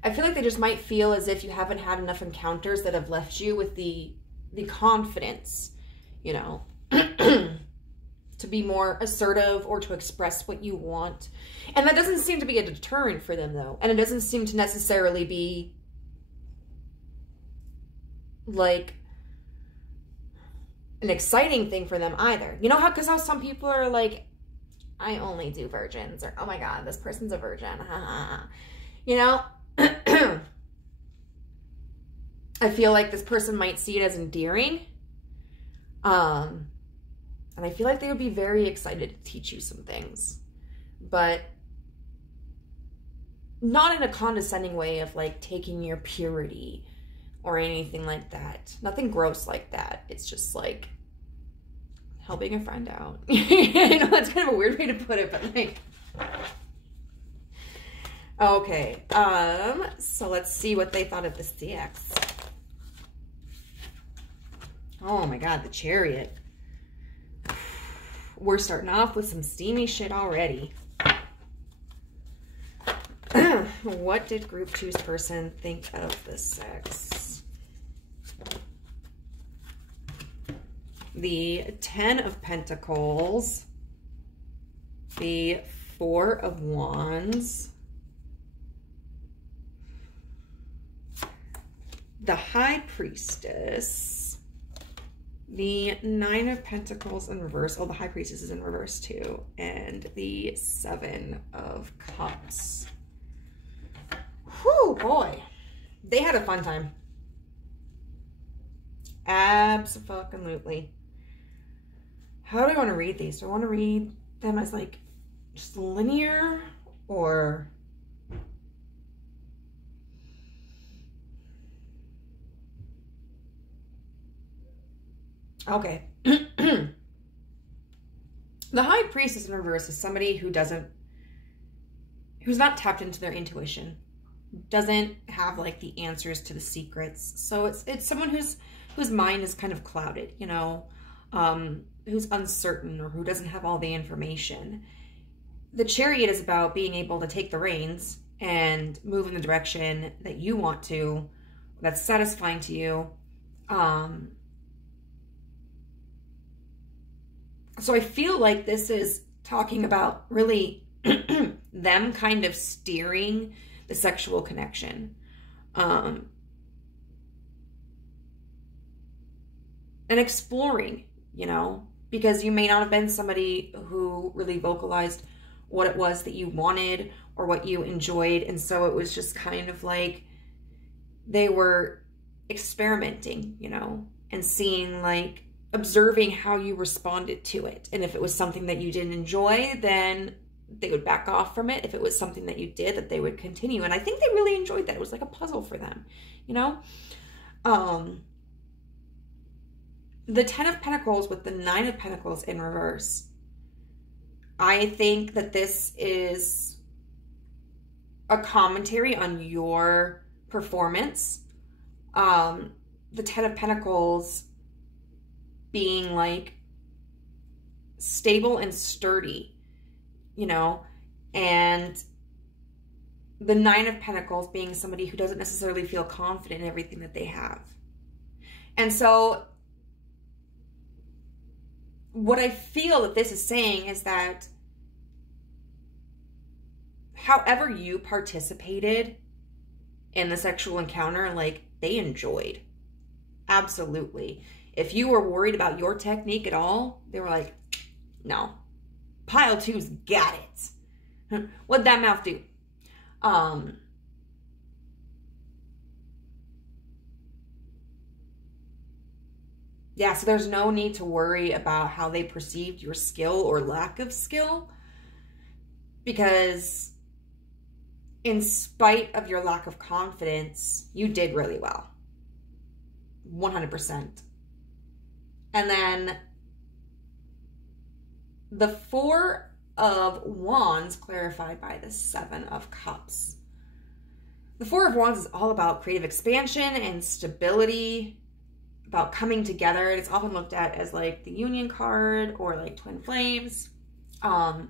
I feel like they just might feel as if you haven't had enough encounters that have left you with the confidence, you know, to be more assertive or to express what you want. And that doesn't seem to be a deterrent for them, though. And it doesn't seem to necessarily be like an exciting thing for them either. You know how, because how some people are like, I only do virgins, or, oh my God, this person's a virgin. You know? I feel like this person might see it as endearing. And I feel like they would be very excited to teach you some things. But not in a condescending way of like taking your purity or anything like that. Nothing gross like that. It's just like helping a friend out. I know that's kind of a weird way to put it, but like... Okay, so let's see what they thought of the CX. Oh my God, the Chariot. We're starting off with some steamy shit already. What did Group 2's person think of the sex? The 10 of Pentacles. The 4 of Wands. The High Priestess, the 9 of Pentacles in reverse. Oh, the High Priestess is in reverse too. And the 7 of Cups. Whew, boy. They had a fun time. Abso-fucking-lutely. How do I want to read these? Do I want to read them as like just linear, or... Okay. The High Priestess in reverse is somebody who's not tapped into their intuition, doesn't have like the answers to the secrets. So it's someone whose mind is kind of clouded, you know, who's uncertain, or who doesn't have all the information. The Chariot is about being able to take the reins and move in the direction that you want to, that's satisfying to you. So I feel like this is talking about really them kind of steering the sexual connection. And exploring, you know, because you may not have been somebody who really vocalized what it was that you wanted or what you enjoyed. And so it was just kind of like they were experimenting, you know, and seeing, like, observing how you responded to it. And if it was something that you didn't enjoy, then they would back off from it. If it was something that you did, that they would continue. And I think they really enjoyed that. It was like a puzzle for them, you know? the Ten of Pentacles with the Nine of Pentacles in reverse. I think that this is a commentary on your performance. The Ten of Pentacles being like stable and sturdy, you know, and the Nine of Pentacles being somebody who doesn't necessarily feel confident in everything that they have. And so what I feel that this is saying is that however you participated in the sexual encounter, like, they enjoyed. Absolutely. If you were worried about your technique at all, they were like, no. Pile two's got it. What'd that mouth do? Yeah, so there's no need to worry about how they perceived your skill or lack of skill, because in spite of your lack of confidence, you did really well. 100%. And then the Four of Wands clarified by the Seven of Cups. The Four of Wands is all about creative expansion and stability, about coming together. It's often looked at as like the Union card or like twin flames. And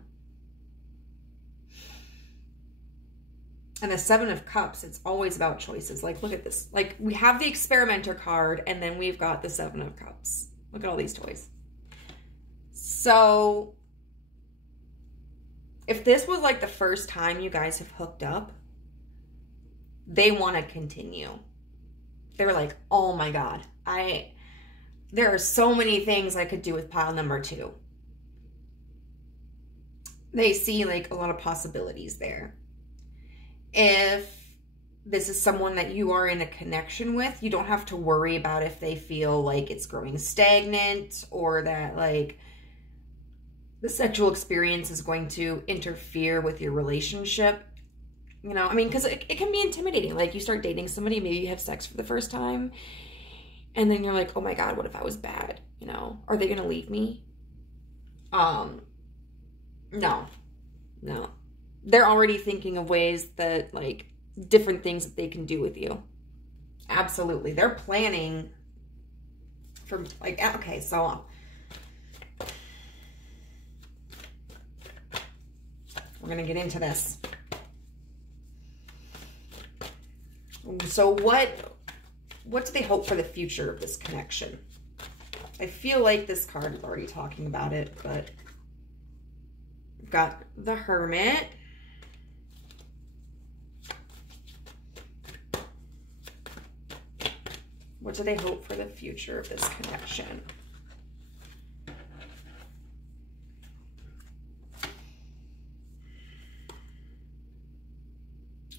the Seven of Cups, it's always about choices. Like, look at this. Like, we have the Experimenter card, and then we've got the Seven of Cups. Look at all these toys. So, if this was like the first time you guys have hooked up, they want to continue. They were like, oh my God, there are so many things I could do with pile number two. They see like a lot of possibilities there. If this is someone that you are in a connection with, you don't have to worry about if they feel like it's growing stagnant or that like the sexual experience is going to interfere with your relationship. You know, I mean, because it can be intimidating. Like, you start dating somebody, maybe you have sex for the first time, and then you're like, oh my God, what if I was bad? You know, are they going to leave me? No. They're already thinking of ways that, like, different things that they can do with you. Absolutely. They're planning for, like, okay, so we're going to get into this. So what do they hope for the future of this connection? I feel like this card is already talking about it, but we've got the Hermit. What do they hope for the future of this connection?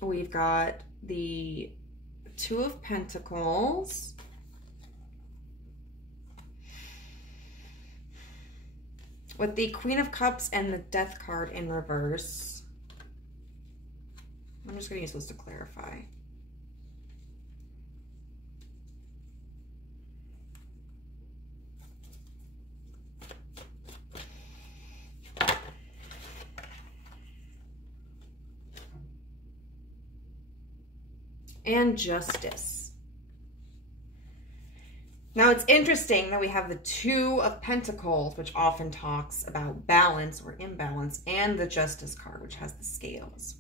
We've got the Two of Pentacles. With the Queen of Cups and the Death card in reverse. I'm just going to use this to clarify. And Justice. Now, it's interesting that we have the Two of Pentacles, which often talks about balance or imbalance, and the Justice card, which has the scales.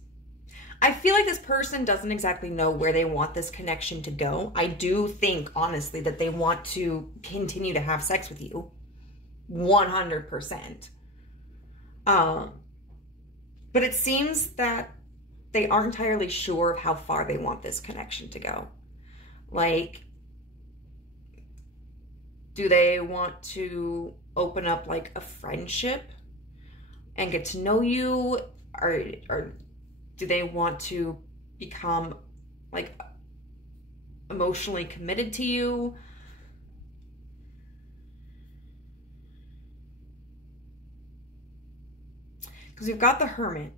I feel like this person doesn't exactly know where they want this connection to go. I do think, honestly, that they want to continue to have sex with you. 100%. But it seems that they aren't entirely sure of how far they want this connection to go. Like, do they want to open up like a friendship and get to know you? Or do they want to become like emotionally committed to you? Because we've got the Hermit.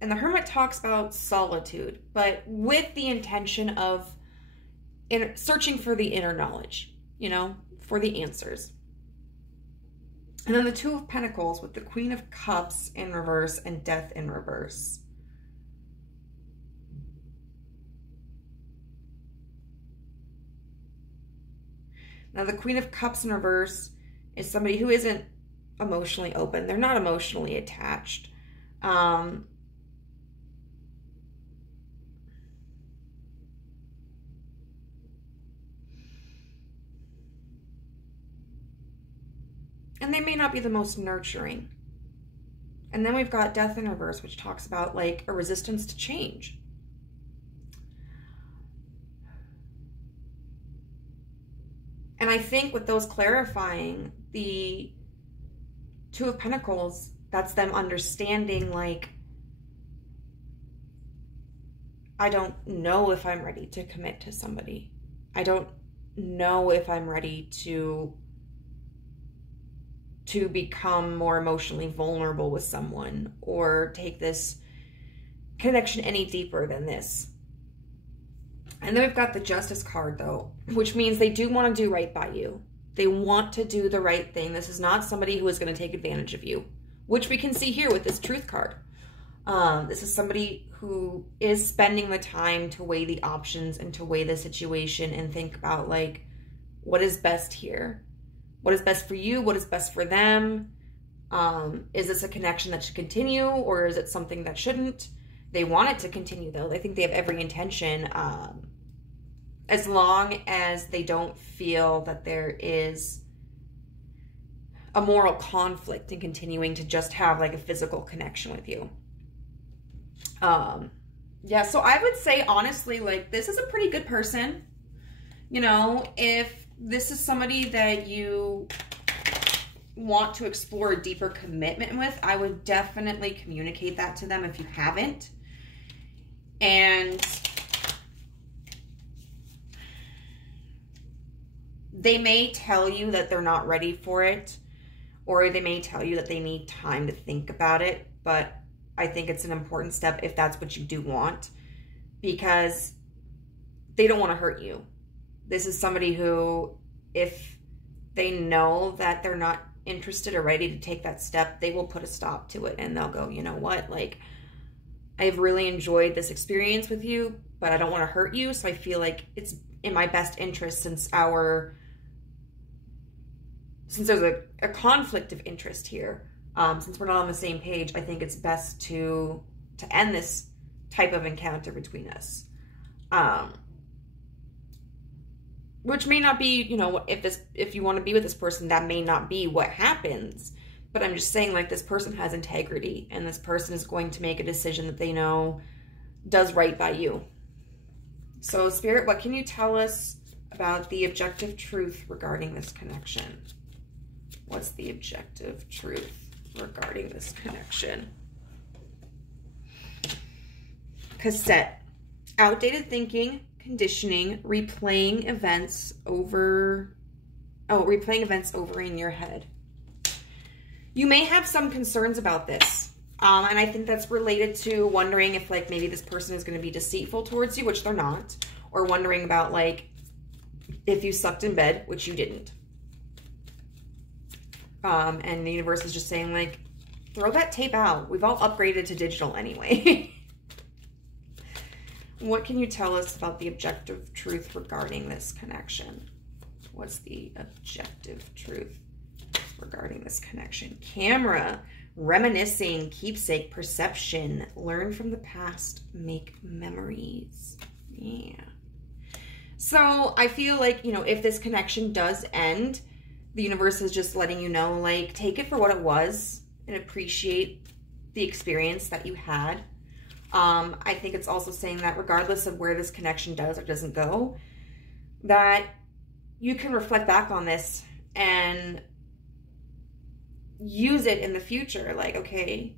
And the Hermit talks about solitude, but with the intention of searching for the inner knowledge, you know, for the answers. And then the Two of Pentacles with the Queen of Cups in reverse and Death in reverse. Now, the Queen of Cups in reverse is somebody who isn't emotionally open. They're not emotionally attached. And they may not be the most nurturing. And then we've got Death in reverse, which talks about like a resistance to change. And I think with those clarifying, the Two of Pentacles, that's them understanding like, I don't know if I'm ready to commit to somebody. I don't know if I'm ready to become more emotionally vulnerable with someone or take this connection any deeper than this. And then we've got the Justice card though, which means they do want to do right by you. They want to do the right thing. This is not somebody who is going to take advantage of you, which we can see here with this Truth card. This is somebody who is spending the time to weigh the options and to weigh the situation and think about like, what is best here? What is best for you? What is best for them? Is this a connection that should continue, or is it something that shouldn't? They want it to continue though. I think they have every intention, as long as they don't feel that there is a moral conflict in continuing to just have like a physical connection with you. Yeah, so I would say honestly, like this is a pretty good person. You know, if this is somebody that you want to explore a deeper commitment with, I would definitely communicate that to them if you haven't. And they may tell you that they're not ready for it, or they may tell you that they need time to think about it, but I think it's an important step if that's what you do want, because they don't want to hurt you. This is somebody who, if they know that they're not interested or ready to take that step, they will put a stop to it and they'll go, you know what, like, I've really enjoyed this experience with you, but I don't want to hurt you, so I feel like it's in my best interest, since there's a conflict of interest here, since we're not on the same page, I think it's best to end this type of encounter between us. Which may not be, you know, if you want to be with this person, that may not be what happens. But I'm just saying, like, this person has integrity, and this person is going to make a decision that they know does right by you. So, Spirit, what can you tell us about the objective truth regarding this connection? What's the objective truth regarding this connection? Cassette. Outdated thinking, conditioning, replaying events over in your head. You may have some concerns about this. And I think that's related to wondering if, like, maybe this person is going to be deceitful towards you, which they're not. Or wondering about, like, if you sucked in bed, which you didn't. And the universe is just saying, like, throw that tape out. We've all upgraded to digital anyway. What can you tell us about the objective truth regarding this connection? What's the objective truth regarding this connection? Camera, reminiscing, keepsake, perception, learn from the past, make memories. Yeah. So I feel like, you know, if this connection does end, the universe is just letting you know, like, take it for what it was and appreciate the experience that you had. I think it's also saying that regardless of where this connection does or doesn't go, that you can reflect back on this and use it in the future. Like, okay,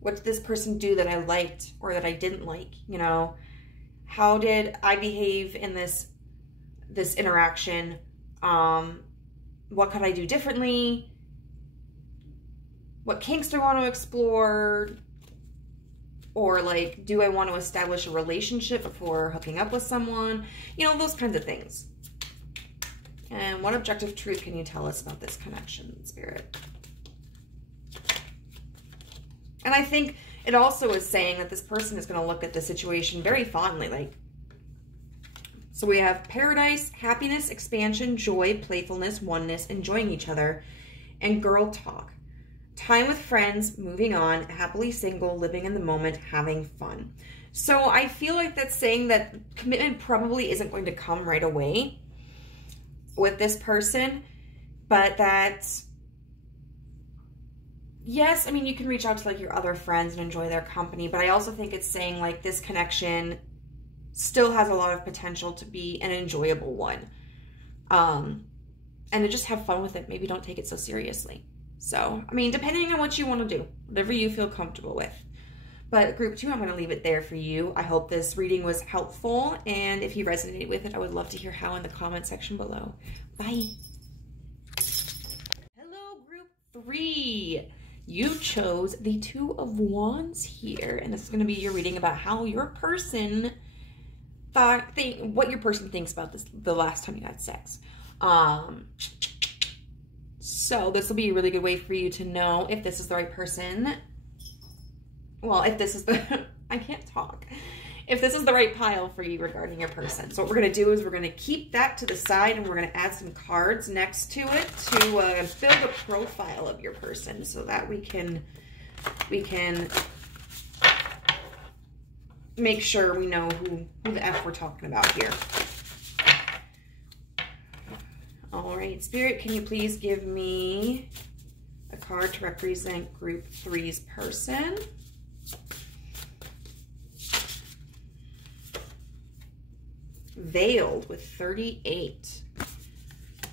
what did this person do that I liked or that I didn't like? You know, how did I behave in this interaction? What could I do differently? What kinks do I want to explore? Or, like, do I want to establish a relationship before hooking up with someone? You know, those kinds of things. And what objective truth can you tell us about this connection, Spirit? And I think it also is saying that this person is going to look at the situation very fondly. Like, so we have paradise, happiness, expansion, joy, playfulness, oneness, enjoying each other, and girl talk. Time with friends, moving on, happily single, living in the moment, having fun. So I feel like that's saying that commitment probably isn't going to come right away with this person, but that, yes, I mean, you can reach out to like your other friends and enjoy their company, but I also think it's saying like this connection still has a lot of potential to be an enjoyable one. And to just have fun with it. Maybe don't take it so seriously. So, I mean, depending on what you want to do, whatever you feel comfortable with. But group 2, I'm going to leave it there for you. I hope this reading was helpful. And if you resonated with it, I would love to hear how in the comment section below. Bye. Hello, group 3. You chose the 2 of Wands here. And this is going to be your reading about how your person what your person thinks about this the last time you had sex. So this will be a really good way for you to know if this is the right person. Well, if this is the, I can't talk. If this is the right pile for you regarding your person. So what we're going to do is we're going to keep that to the side and we're going to add some cards next to it to build a profile of your person so that we can make sure we know who the F we're talking about here. All right, Spirit, can you please give me a card to represent group 3's person? Veiled with 38.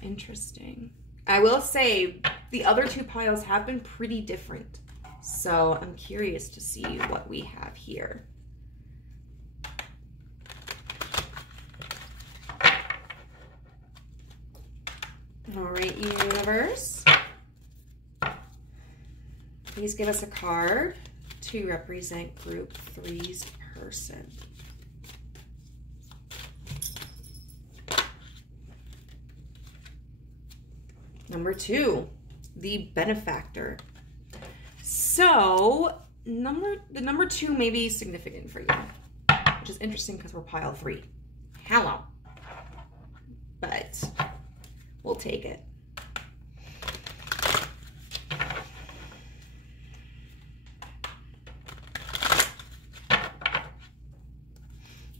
Interesting. I will say the other 2 piles have been pretty different. So I'm curious to see what we have here. All right, universe. Please give us a card to represent group 3's person. Number 2, the benefactor. So the number 2 may be significant for you, which is interesting because we're pile 3. Hello. But we'll take it.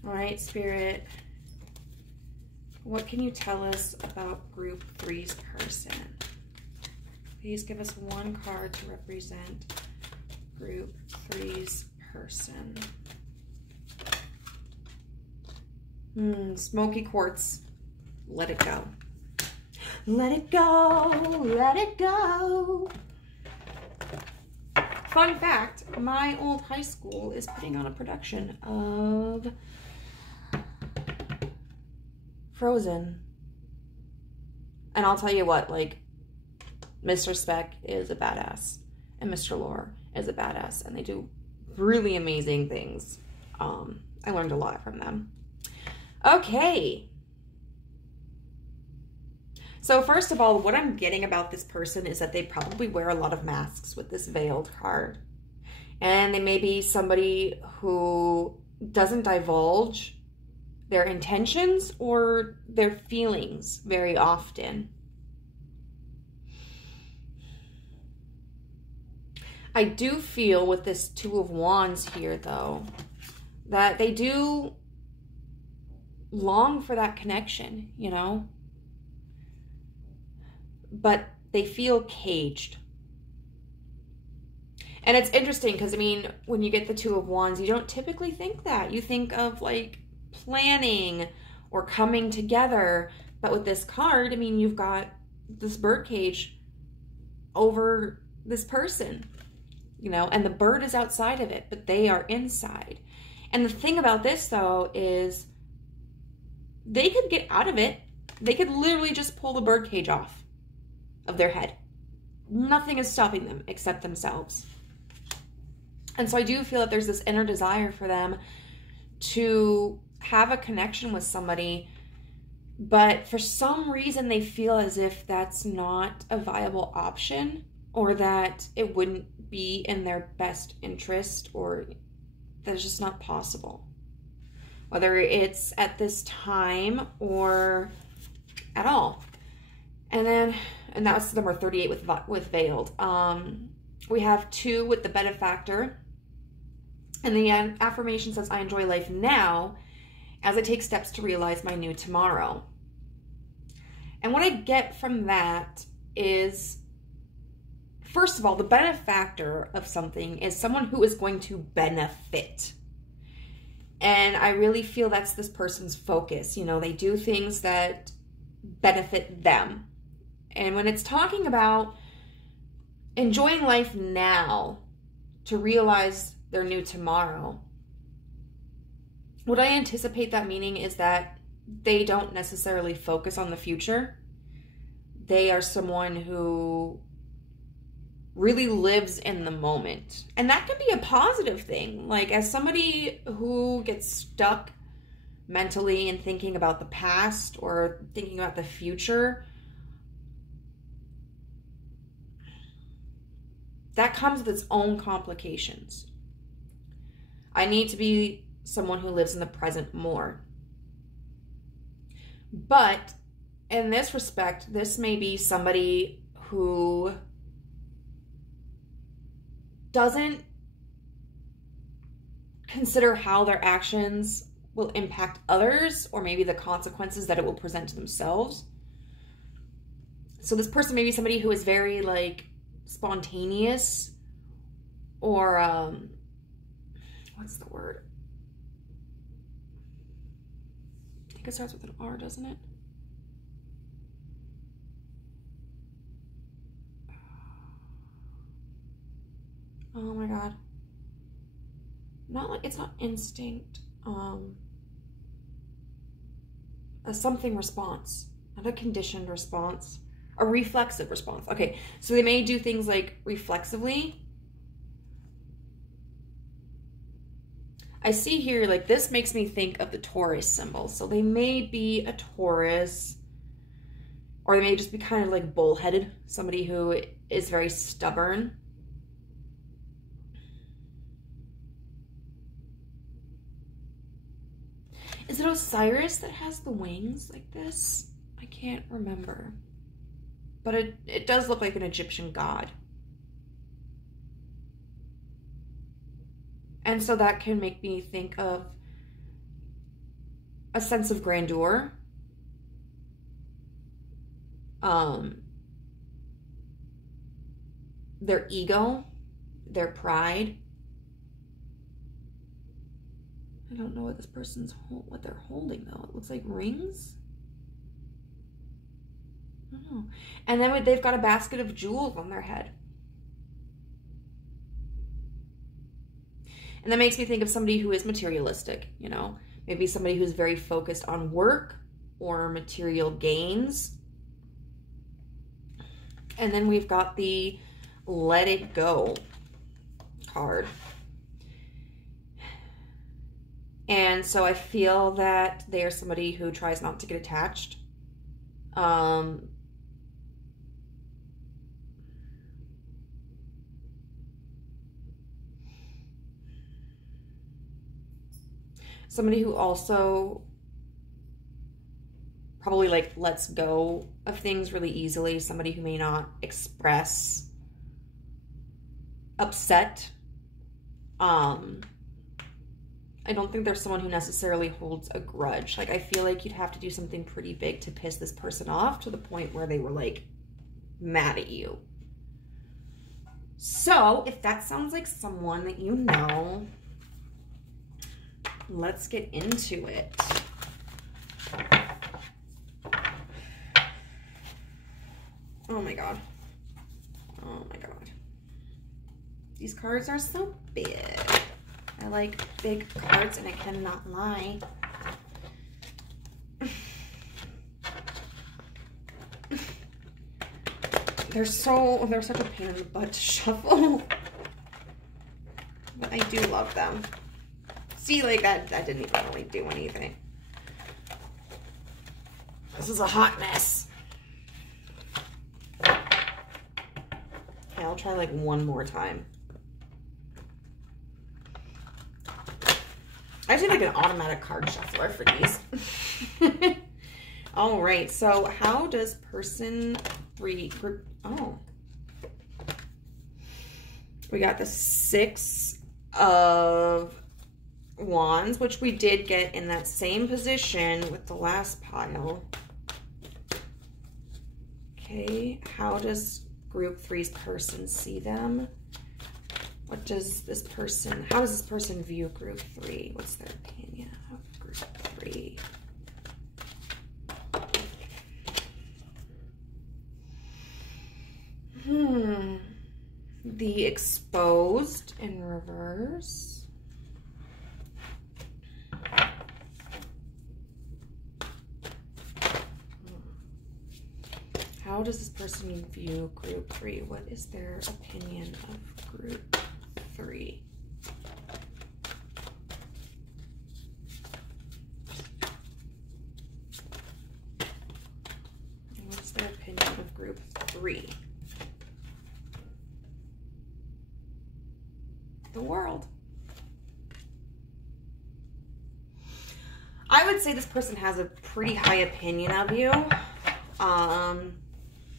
All right, Spirit. What can you tell us about group 3's person? Please give us one card to represent group 3's person. Smoky quartz. Let it go. Let it go. Let it go. Fun fact, my old high school is putting on a production of Frozen. And I'll tell you what, like, Mr. Speck is a badass and Mr. Lore is a badass and they do really amazing things. I learned a lot from them. Okay. So first of all, what I'm getting about this person is that they probably wear a lot of masks with this veiled card. And they may be somebody who doesn't divulge their intentions or their feelings very often. I do feel with this 2 of Wands here, though, that they do long for that connection, you know? But they feel caged. And it's interesting because, I mean, when you get the 2 of Wands, you don't typically think that. You think of, like, planning or coming together. But with this card, I mean, you've got this birdcage over this person, you know, and the bird is outside of it, but they are inside. And the thing about this, though, is they could get out of it. They could literally just pull the birdcage off of their head. Nothing is stopping them except themselves. And so I do feel that there's this inner desire for them to have a connection with somebody, but for some reason they feel as if that's not a viable option, or that it wouldn't be in their best interest, or that it's just not possible. Whether it's at this time or at all. And that was number 38 with veiled. We have 2 with the benefactor. And the affirmation says, I enjoy life now as I take steps to realize my new tomorrow. And what I get from that is, first of all, the benefactor of something is someone who is going to benefit. And I really feel that's this person's focus. You know, they do things that benefit them. And when it's talking about enjoying life now to realize their new tomorrow, what I anticipate that meaning is that they don't necessarily focus on the future. They are someone who really lives in the moment. And that can be a positive thing. Like, as somebody who gets stuck mentally in thinking about the past or thinking about the future, that comes with its own complications. I need to be someone who lives in the present more. But in this respect, this may be somebody who doesn't consider how their actions will impact others, or maybe the consequences that it will present to themselves. So this person may be somebody who is very, like, spontaneous, or what's the word? I think it starts with an R, doesn't it? Oh my God. Not like, it's not instinct. A something response, not a conditioned response, a reflexive response. Okay, so they may do things like reflexively. I see here, like, this makes me think of the Taurus symbol. So they may be a Taurus, or they may just be kind of like bullheaded, somebody who is very stubborn. Is it Osiris that has the wings like this? I can't remember. But it does look like an Egyptian god. And so that can make me think of a sense of grandeur. Their ego, their pride. I don't know what this person's what they're holding though. It looks like rings. I don't know. And then they've got a basket of jewels on their head. And that makes me think of somebody who is materialistic, you know, maybe somebody who's very focused on work or material gains. And then we've got the Let It Go card. And so I feel that they are somebody who tries not to get attached. Somebody who also probably like lets go of things really easily. Somebody who may not express upset. I don't think there's someone who necessarily holds a grudge. Like, I feel like you'd have to do something pretty big to piss this person off to the point where they were like mad at you. So if that sounds like someone that you know, let's get into it. Oh my God. Oh my God. These cards are so big. I like big cards, and I cannot lie. They're such a pain in the butt to shuffle. But I do love them. See, like that didn't even really do anything. This is a hot mess. Okay, I'll try like one more time. I do like an automatic card shuffler for these. All right, so how does person 3 group? Oh, we got the 6 of Wands, which we did get in that same position with the last pile. Okay, how does group 3's person see them? What does this person, how does this person view group 3? What's their opinion of group 3? The exposed in reverse. How does this person view group 3? What is their opinion of group 3? What's their opinion of group 3? The world. I would say this person has a pretty high opinion of you.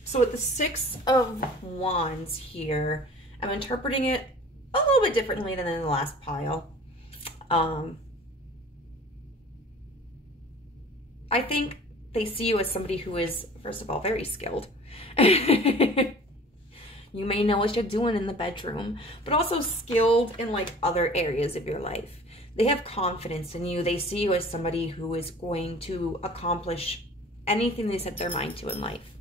So with the 6 of Wands here, I'm interpreting it a little bit differently than in the last pile. I think they see you as somebody who is, first of all, very skilled. You may know what you're doing in the bedroom, but also skilled in like other areas of your life. They have confidence in you. They see you as somebody who is going to accomplish anything they set their mind to in life.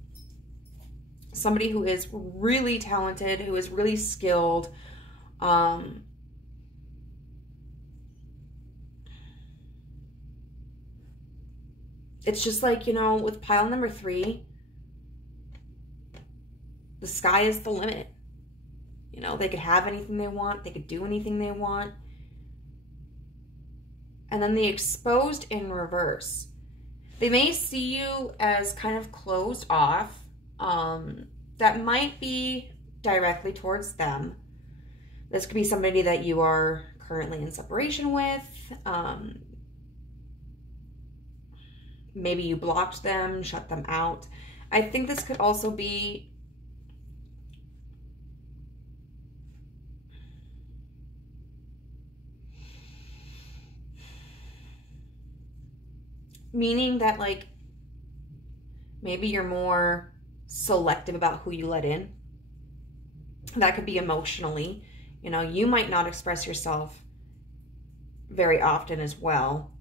Somebody who is really talented, who is really skilled. It's just like, you know, with pile number 3, the sky is the limit. You know, they could have anything they want. They could do anything they want. And then the exposed in reverse. They may see you as kind of closed off. That might be directly towards them. This could be somebody that you are currently in separation with. Maybe you blocked them, shut them out. I think this could also be meaning that, like, maybe you're more selective about who you let in. That could be emotionally. You know, you might not express yourself very often as well.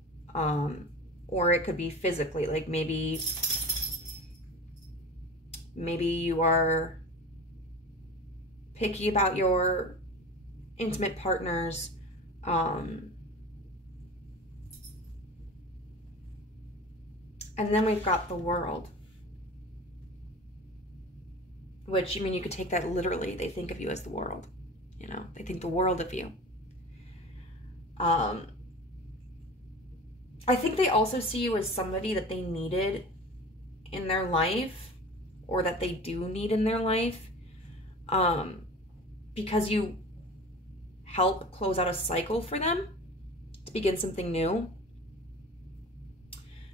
Or it could be physically, like maybe you are picky about your intimate partners. And then we've got the world, which, I mean, you could take that literally. They think of you as the world, you know, they think the world of you. I think they also see you as somebody that they needed in their life, or that they do need in their life, because you help close out a cycle for them to begin something new.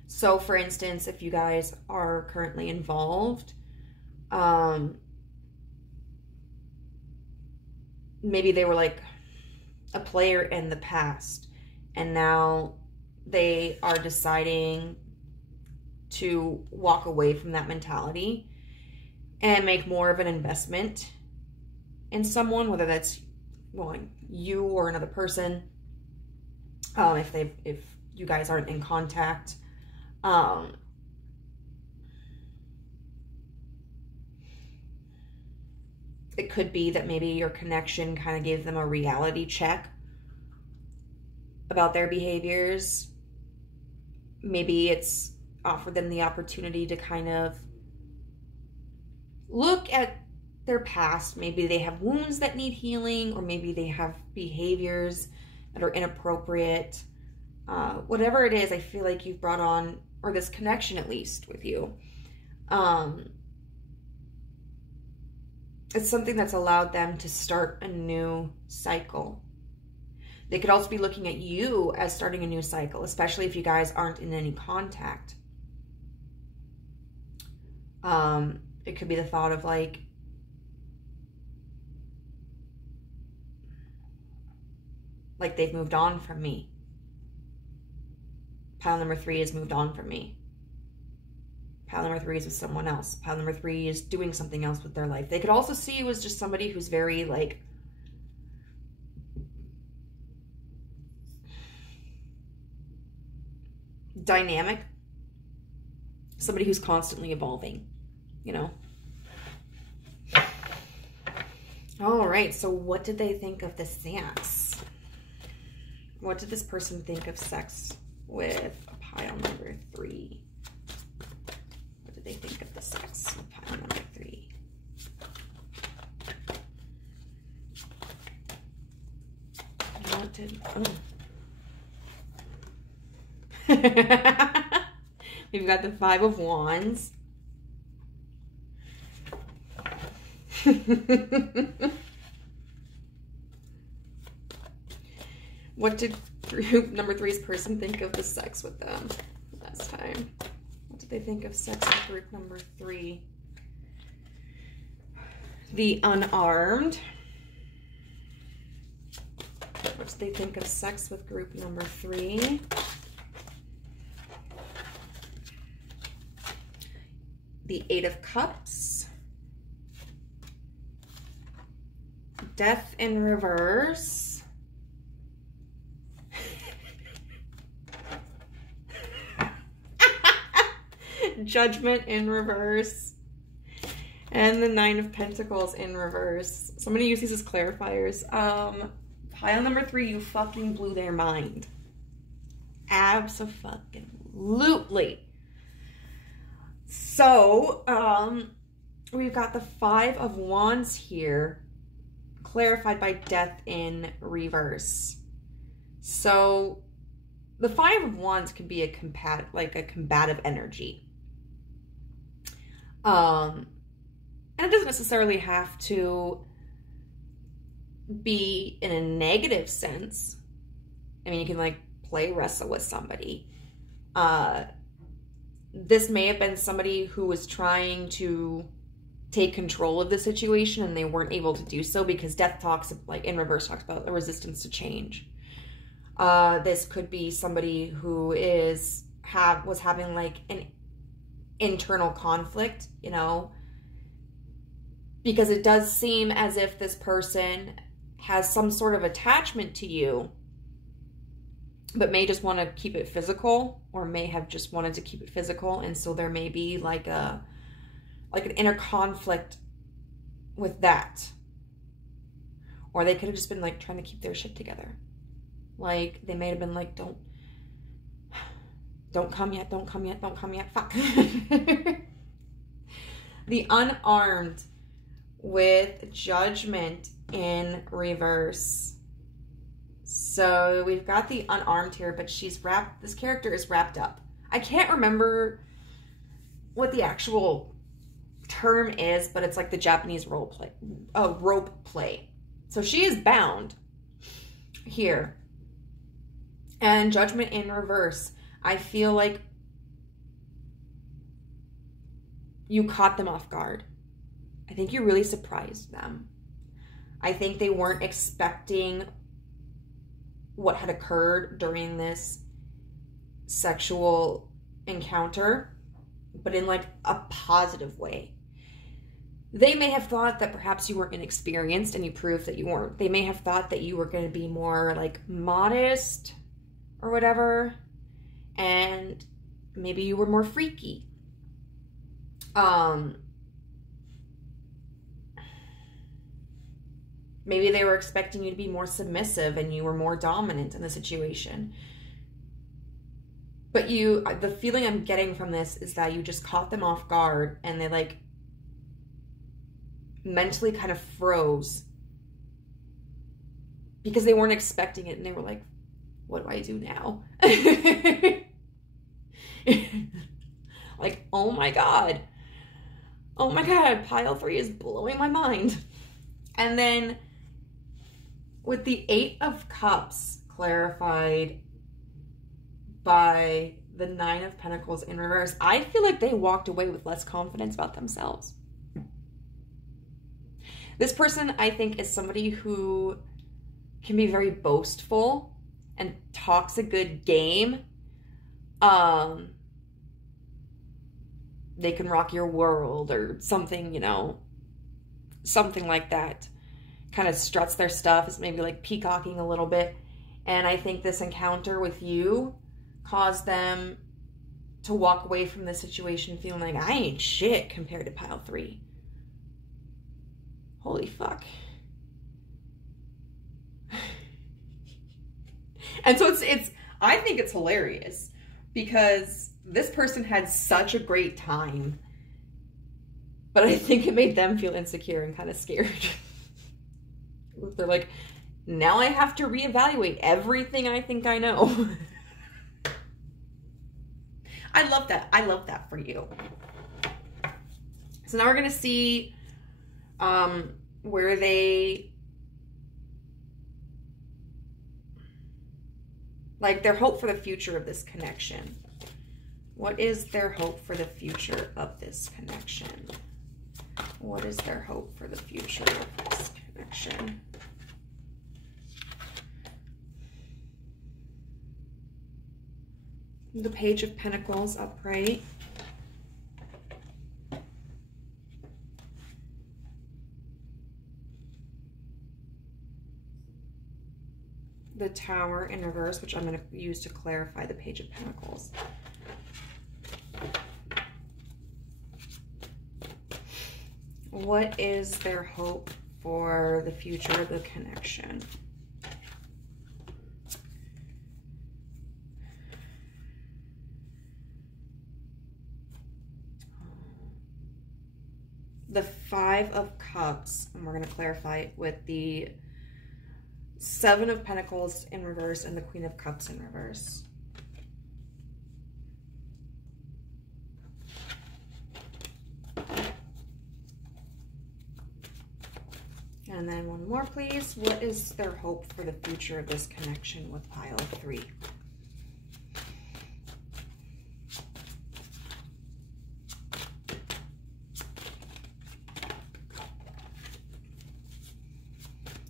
So, for instance, if you guys are currently involved, maybe they were like a player in the past, and now they are deciding to walk away from that mentality and make more of an investment in someone, whether that's, well, you or another person, if you guys aren't in contact. It could be that maybe your connection kind of gave them a reality check about their behaviors. Maybe it's offered them the opportunity to kind of look at their past. Maybe they have wounds that need healing, or maybe they have behaviors that are inappropriate. Whatever it is, I feel like you've brought on, or this connection at least with you, It's something that's allowed them to start a new cycle. They could also be looking at you as starting a new cycle, especially if you guys aren't in any contact. It could be the thought of like, they've moved on from me. Pile number 3 has moved on from me. Pile number 3 is with someone else. Pile number 3 is doing something else with their life. They could also see you as just somebody who's very like, dynamic. Somebody who's constantly evolving, you know? All right, so what did they think of the sex? What did this person think of sex with pile number 3? What did they think of the sex with pile number 3? What did... Oh. We've got the 5 of Wands. What did group number 3's person think of the sex with them last time? What did they think of sex with group number 3? The unarmed. What did they think of sex with group number 3? The 8 of Cups. Death in reverse. Judgment in reverse. And the 9 of Pentacles in reverse. So I'm going to use these as clarifiers. Pile number 3, you fucking blew their mind. Abso-fucking-lutely. So, we've got the 5 of Wands here, clarified by death in reverse. So, the 5 of Wands can be a combative energy. And it doesn't necessarily have to be in a negative sense. I mean, you can like play wrestle with somebody. This may have been somebody who was trying to take control of the situation and they weren't able to do so because death talks, like in reverse, talks about a resistance to change. This could be somebody who was having like an internal conflict, you know, because it does seem as if this person has some sort of attachment to you, but may just want to keep it physical, or may have just wanted to keep it physical. And so there may be like an inner conflict with that. Or they could have just been like trying to keep their shit together. Like they may have been like, don't come yet, don't come yet, don't come yet, fuck. The unarmed with Judgment in reverse. So we've got the unarmed here, but this character is wrapped up. I can't remember what the actual term is, but it's like the Japanese rope play. So she is bound here. And Judgment in reverse. I feel like you caught them off guard. I think you really surprised them. I think they weren't expecting what had occurred during this sexual encounter, but in like a positive way. They may have thought that perhaps you weren't inexperienced, and you proved that you weren't. They may have thought that you were going to be more like modest or whatever, and maybe you were more freaky. Maybe they were expecting you to be more submissive and you were more dominant in the situation. But the feeling I'm getting from this is that you just caught them off guard and they like mentally kind of froze because they weren't expecting it, and they were like, what do I do now? Like, oh my God. Oh my God, pile 3 is blowing my mind. And then with the 8 of Cups clarified by the 9 of Pentacles in reverse, I feel like they walked away with less confidence about themselves. This person, I think, is somebody who can be very boastful and talks a good game. They can rock your world or something, you know, something like that. Kind of struts their stuff. It's maybe like peacocking a little bit. And I think this encounter with you caused them to walk away from the situation feeling like, I ain't shit compared to pile 3. Holy fuck. And so it's I think it's hilarious because this person had such a great time, but I think it made them feel insecure and kind of scared. They're like, now I have to reevaluate everything I think I know. I love that. I love that for you. So now we're going to see where they, like, their hope for the future of this connection. What is their hope for the future of this connection? What is their hope for the future of this connection? The Page of Pentacles upright. The Tower in reverse, which I'm going to use to clarify the Page of Pentacles. What is their hope for the future of the connection? The 5 of Cups, and we're going to clarify it with the 7 of Pentacles in reverse and the Queen of Cups in reverse. And then one more, please. What is their hope for the future of this connection with pile 3?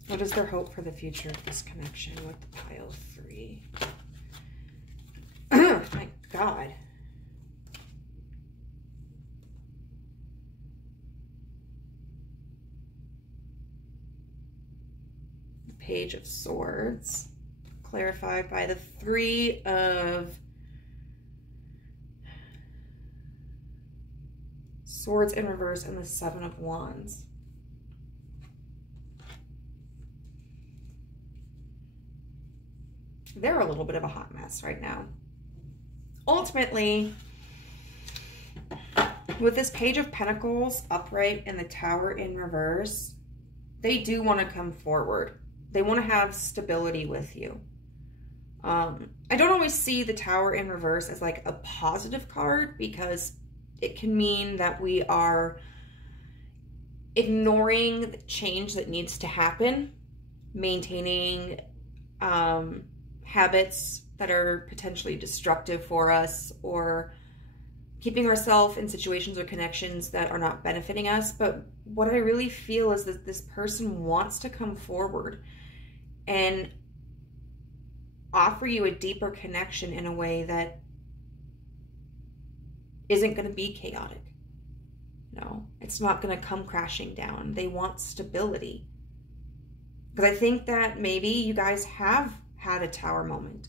What is their hope for the future of this connection with pile 3? Oh my God. The Page of Swords, clarified by the 3 of Swords in reverse and the 7 of Wands. They're a little bit of a hot mess right now. Ultimately, with this Page of Pentacles upright and the Tower in reverse, they do want to come forward. They want to have stability with you. I don't always see the Tower in reverse as like a positive card because it can mean that we are ignoring the change that needs to happen, maintaining habits that are potentially destructive for us, or keeping ourselves in situations or connections that are not benefiting us. But what I really feel is that this person wants to come forward and offer you a deeper connection in a way that isn't going to be chaotic. No, it's not going to come crashing down. They want stability. Because I think that maybe you guys have had a tower moment.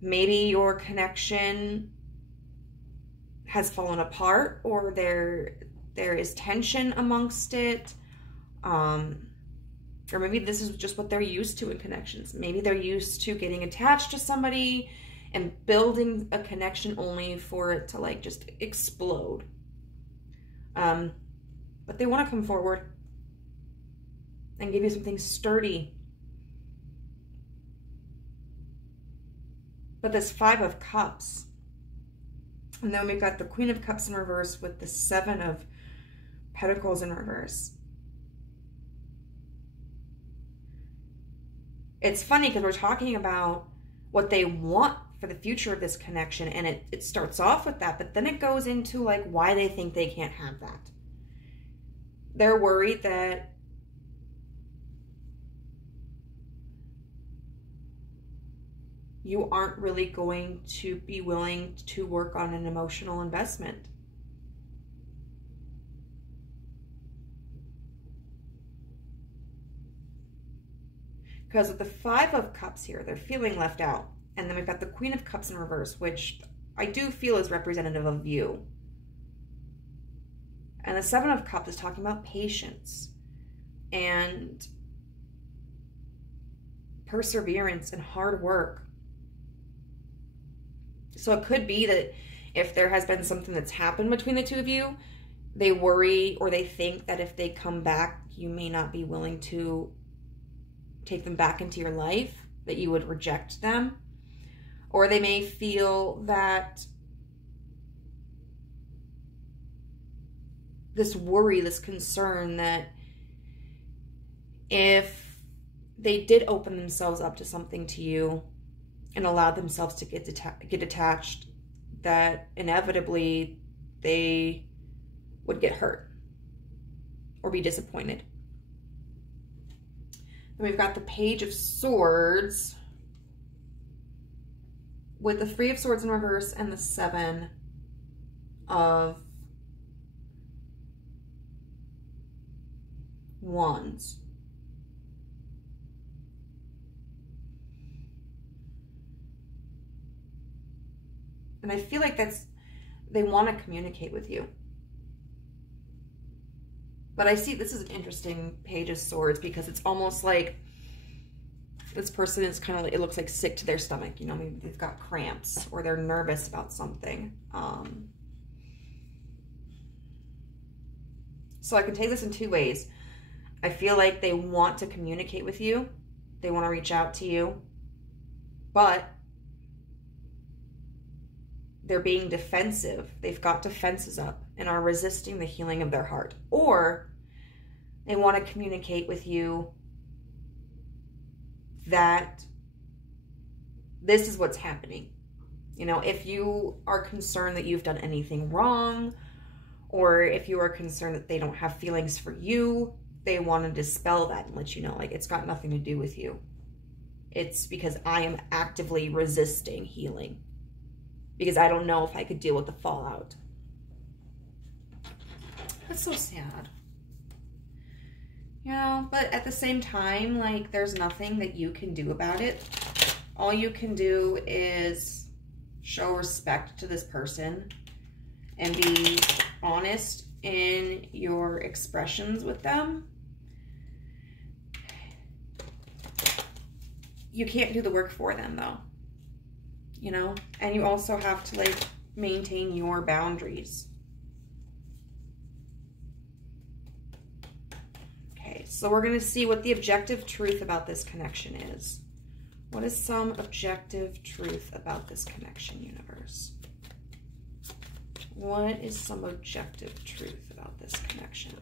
Maybe your connection has fallen apart, or there is tension amongst it. Or maybe this is just what they're used to in connections. Maybe they're used to getting attached to somebody and building a connection only for it to like just explode. But they want to come forward and give you something sturdy. But this 5 of Cups, And then we've got the Queen of Cups in reverse with the Seven of Pentacles in reverse. It's funny because we're talking about what they want for the future of this connection, and it starts off with that, but then it goes into like why they think they can't have that. They're worried that you aren't really going to be willing to work on an emotional investment. Because with the Five of Cups here, they're feeling left out. And then we've got the Queen of Cups in reverse, which I do feel is representative of you. And the Seven of Cups is talking about patience and perseverance and hard work. So it could be that if there has been something that's happened between the two of you, they worry or they think that if they come back, you may not be willing to take them back into your life, that you would reject them. Or they may feel that this worry, this concern that if they did open themselves up to something to you and allowed themselves to get attached, that inevitably they would get hurt or be disappointed. Then we've got the Page of Swords with the Three of Swords in reverse and the Seven of Wands. And I feel like they want to communicate with you. But I see this is an interesting Page of Swords because it's almost like this person is kind of, it looks like sick to their stomach. You know, maybe they've got cramps or they're nervous about something. So I can take this in two ways. I feel like they want to communicate with you. They want to reach out to you. But they're being defensive. They've got defenses up and are resisting the healing of their heart. Or they want to communicate with you that this is what's happening. You know, if you are concerned that you've done anything wrong, or if you are concerned that they don't have feelings for you, they want to dispel that and let you know, like, it's got nothing to do with you. It's because I am actively resisting healing. Because I don't know if I could deal with the fallout. That's so sad. You know, but at the same time, like, there's nothing that you can do about it. All you can do is show respect to this person and be honest in your expressions with them. You can't do the work for them, though. You know, and you also have to, like, maintain your boundaries. Okay, so we're going to see what the objective truth about this connection is. What is some objective truth about this connection, universe? What is some objective truth about this connection?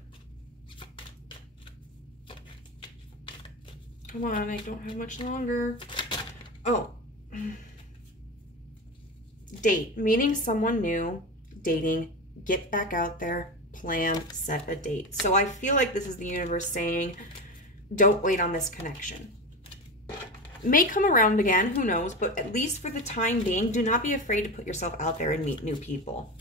Come on, I don't have much longer. Oh. Date, meeting someone new, dating, get back out there, plan, set a date. So I feel like this is the universe saying, don't wait on this connection. It may come around again, who knows, but at least for the time being, do not be afraid to put yourself out there and meet new people.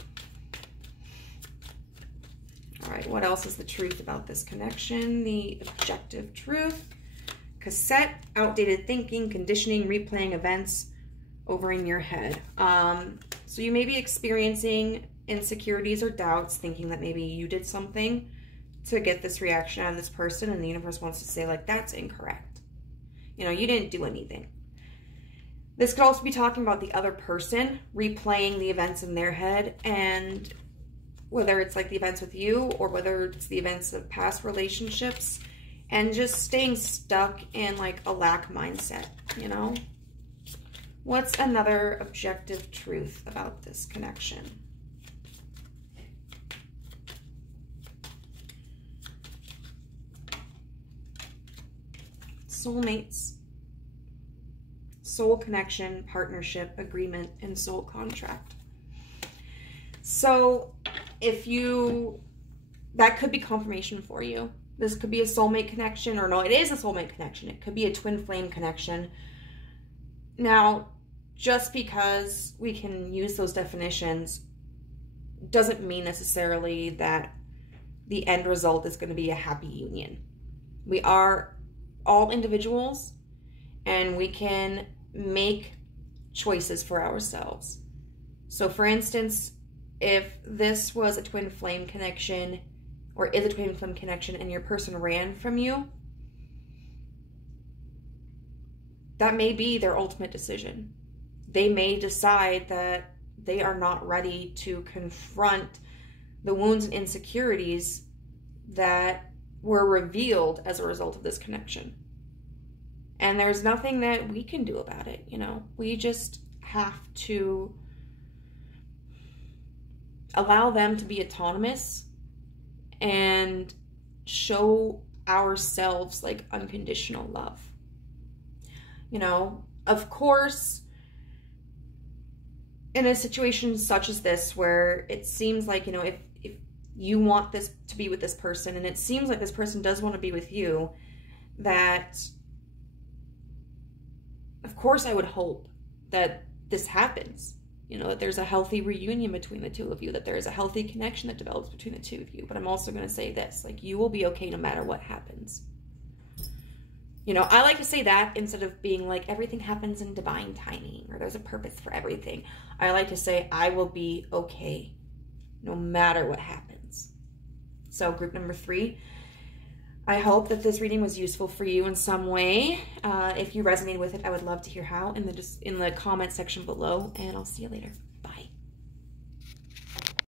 All right, what else is the truth about this connection? The objective truth. Cassette, outdated thinking, conditioning, replaying events over in your head. So you may be experiencing insecurities or doubts, thinking that maybe you did something to get this reaction out of this person, and the universe wants to say, like, that's incorrect. You know, you didn't do anything. This could also be talking about the other person replaying the events in their head, and whether it's like the events with you or whether it's the events of past relationships, and just staying stuck in like a lack mindset, you know? What's another objective truth about this connection? soulmates, soul connection, partnership, agreement, and soul contract. So that could be confirmation for you. This could be a soulmate connection, or no, it is a soulmate connection. It could be a twin flame connection. Now, just because we can use those definitions doesn't mean necessarily that the end result is going to be a happy union. We are all individuals, and we can make choices for ourselves. So for instance, if this was a twin flame connection, or is a twin flame connection, and your person ran from you, that may be their ultimate decision. They may decide that they are not ready to confront the wounds and insecurities that were revealed as a result of this connection. And there's nothing that we can do about it, you know. We just have to allow them to be autonomous and show ourselves like unconditional love. You know, of course, in a situation such as this, where it seems like, you know, if you want this to be with this person, and it seems like this person does want to be with you, that of course I would hope that this happens. You know, that there's a healthy reunion between the two of you, that there is a healthy connection that develops between the two of you. But I'm also going to say this, like, you will be okay no matter what happens. You know, I like to say that instead of being like, everything happens in divine timing, or there's a purpose for everything. I like to say, I will be okay no matter what happens. So group number 3, I hope that this reading was useful for you in some way. If you resonated with it, I would love to hear how in the comment section below, and I'll see you later.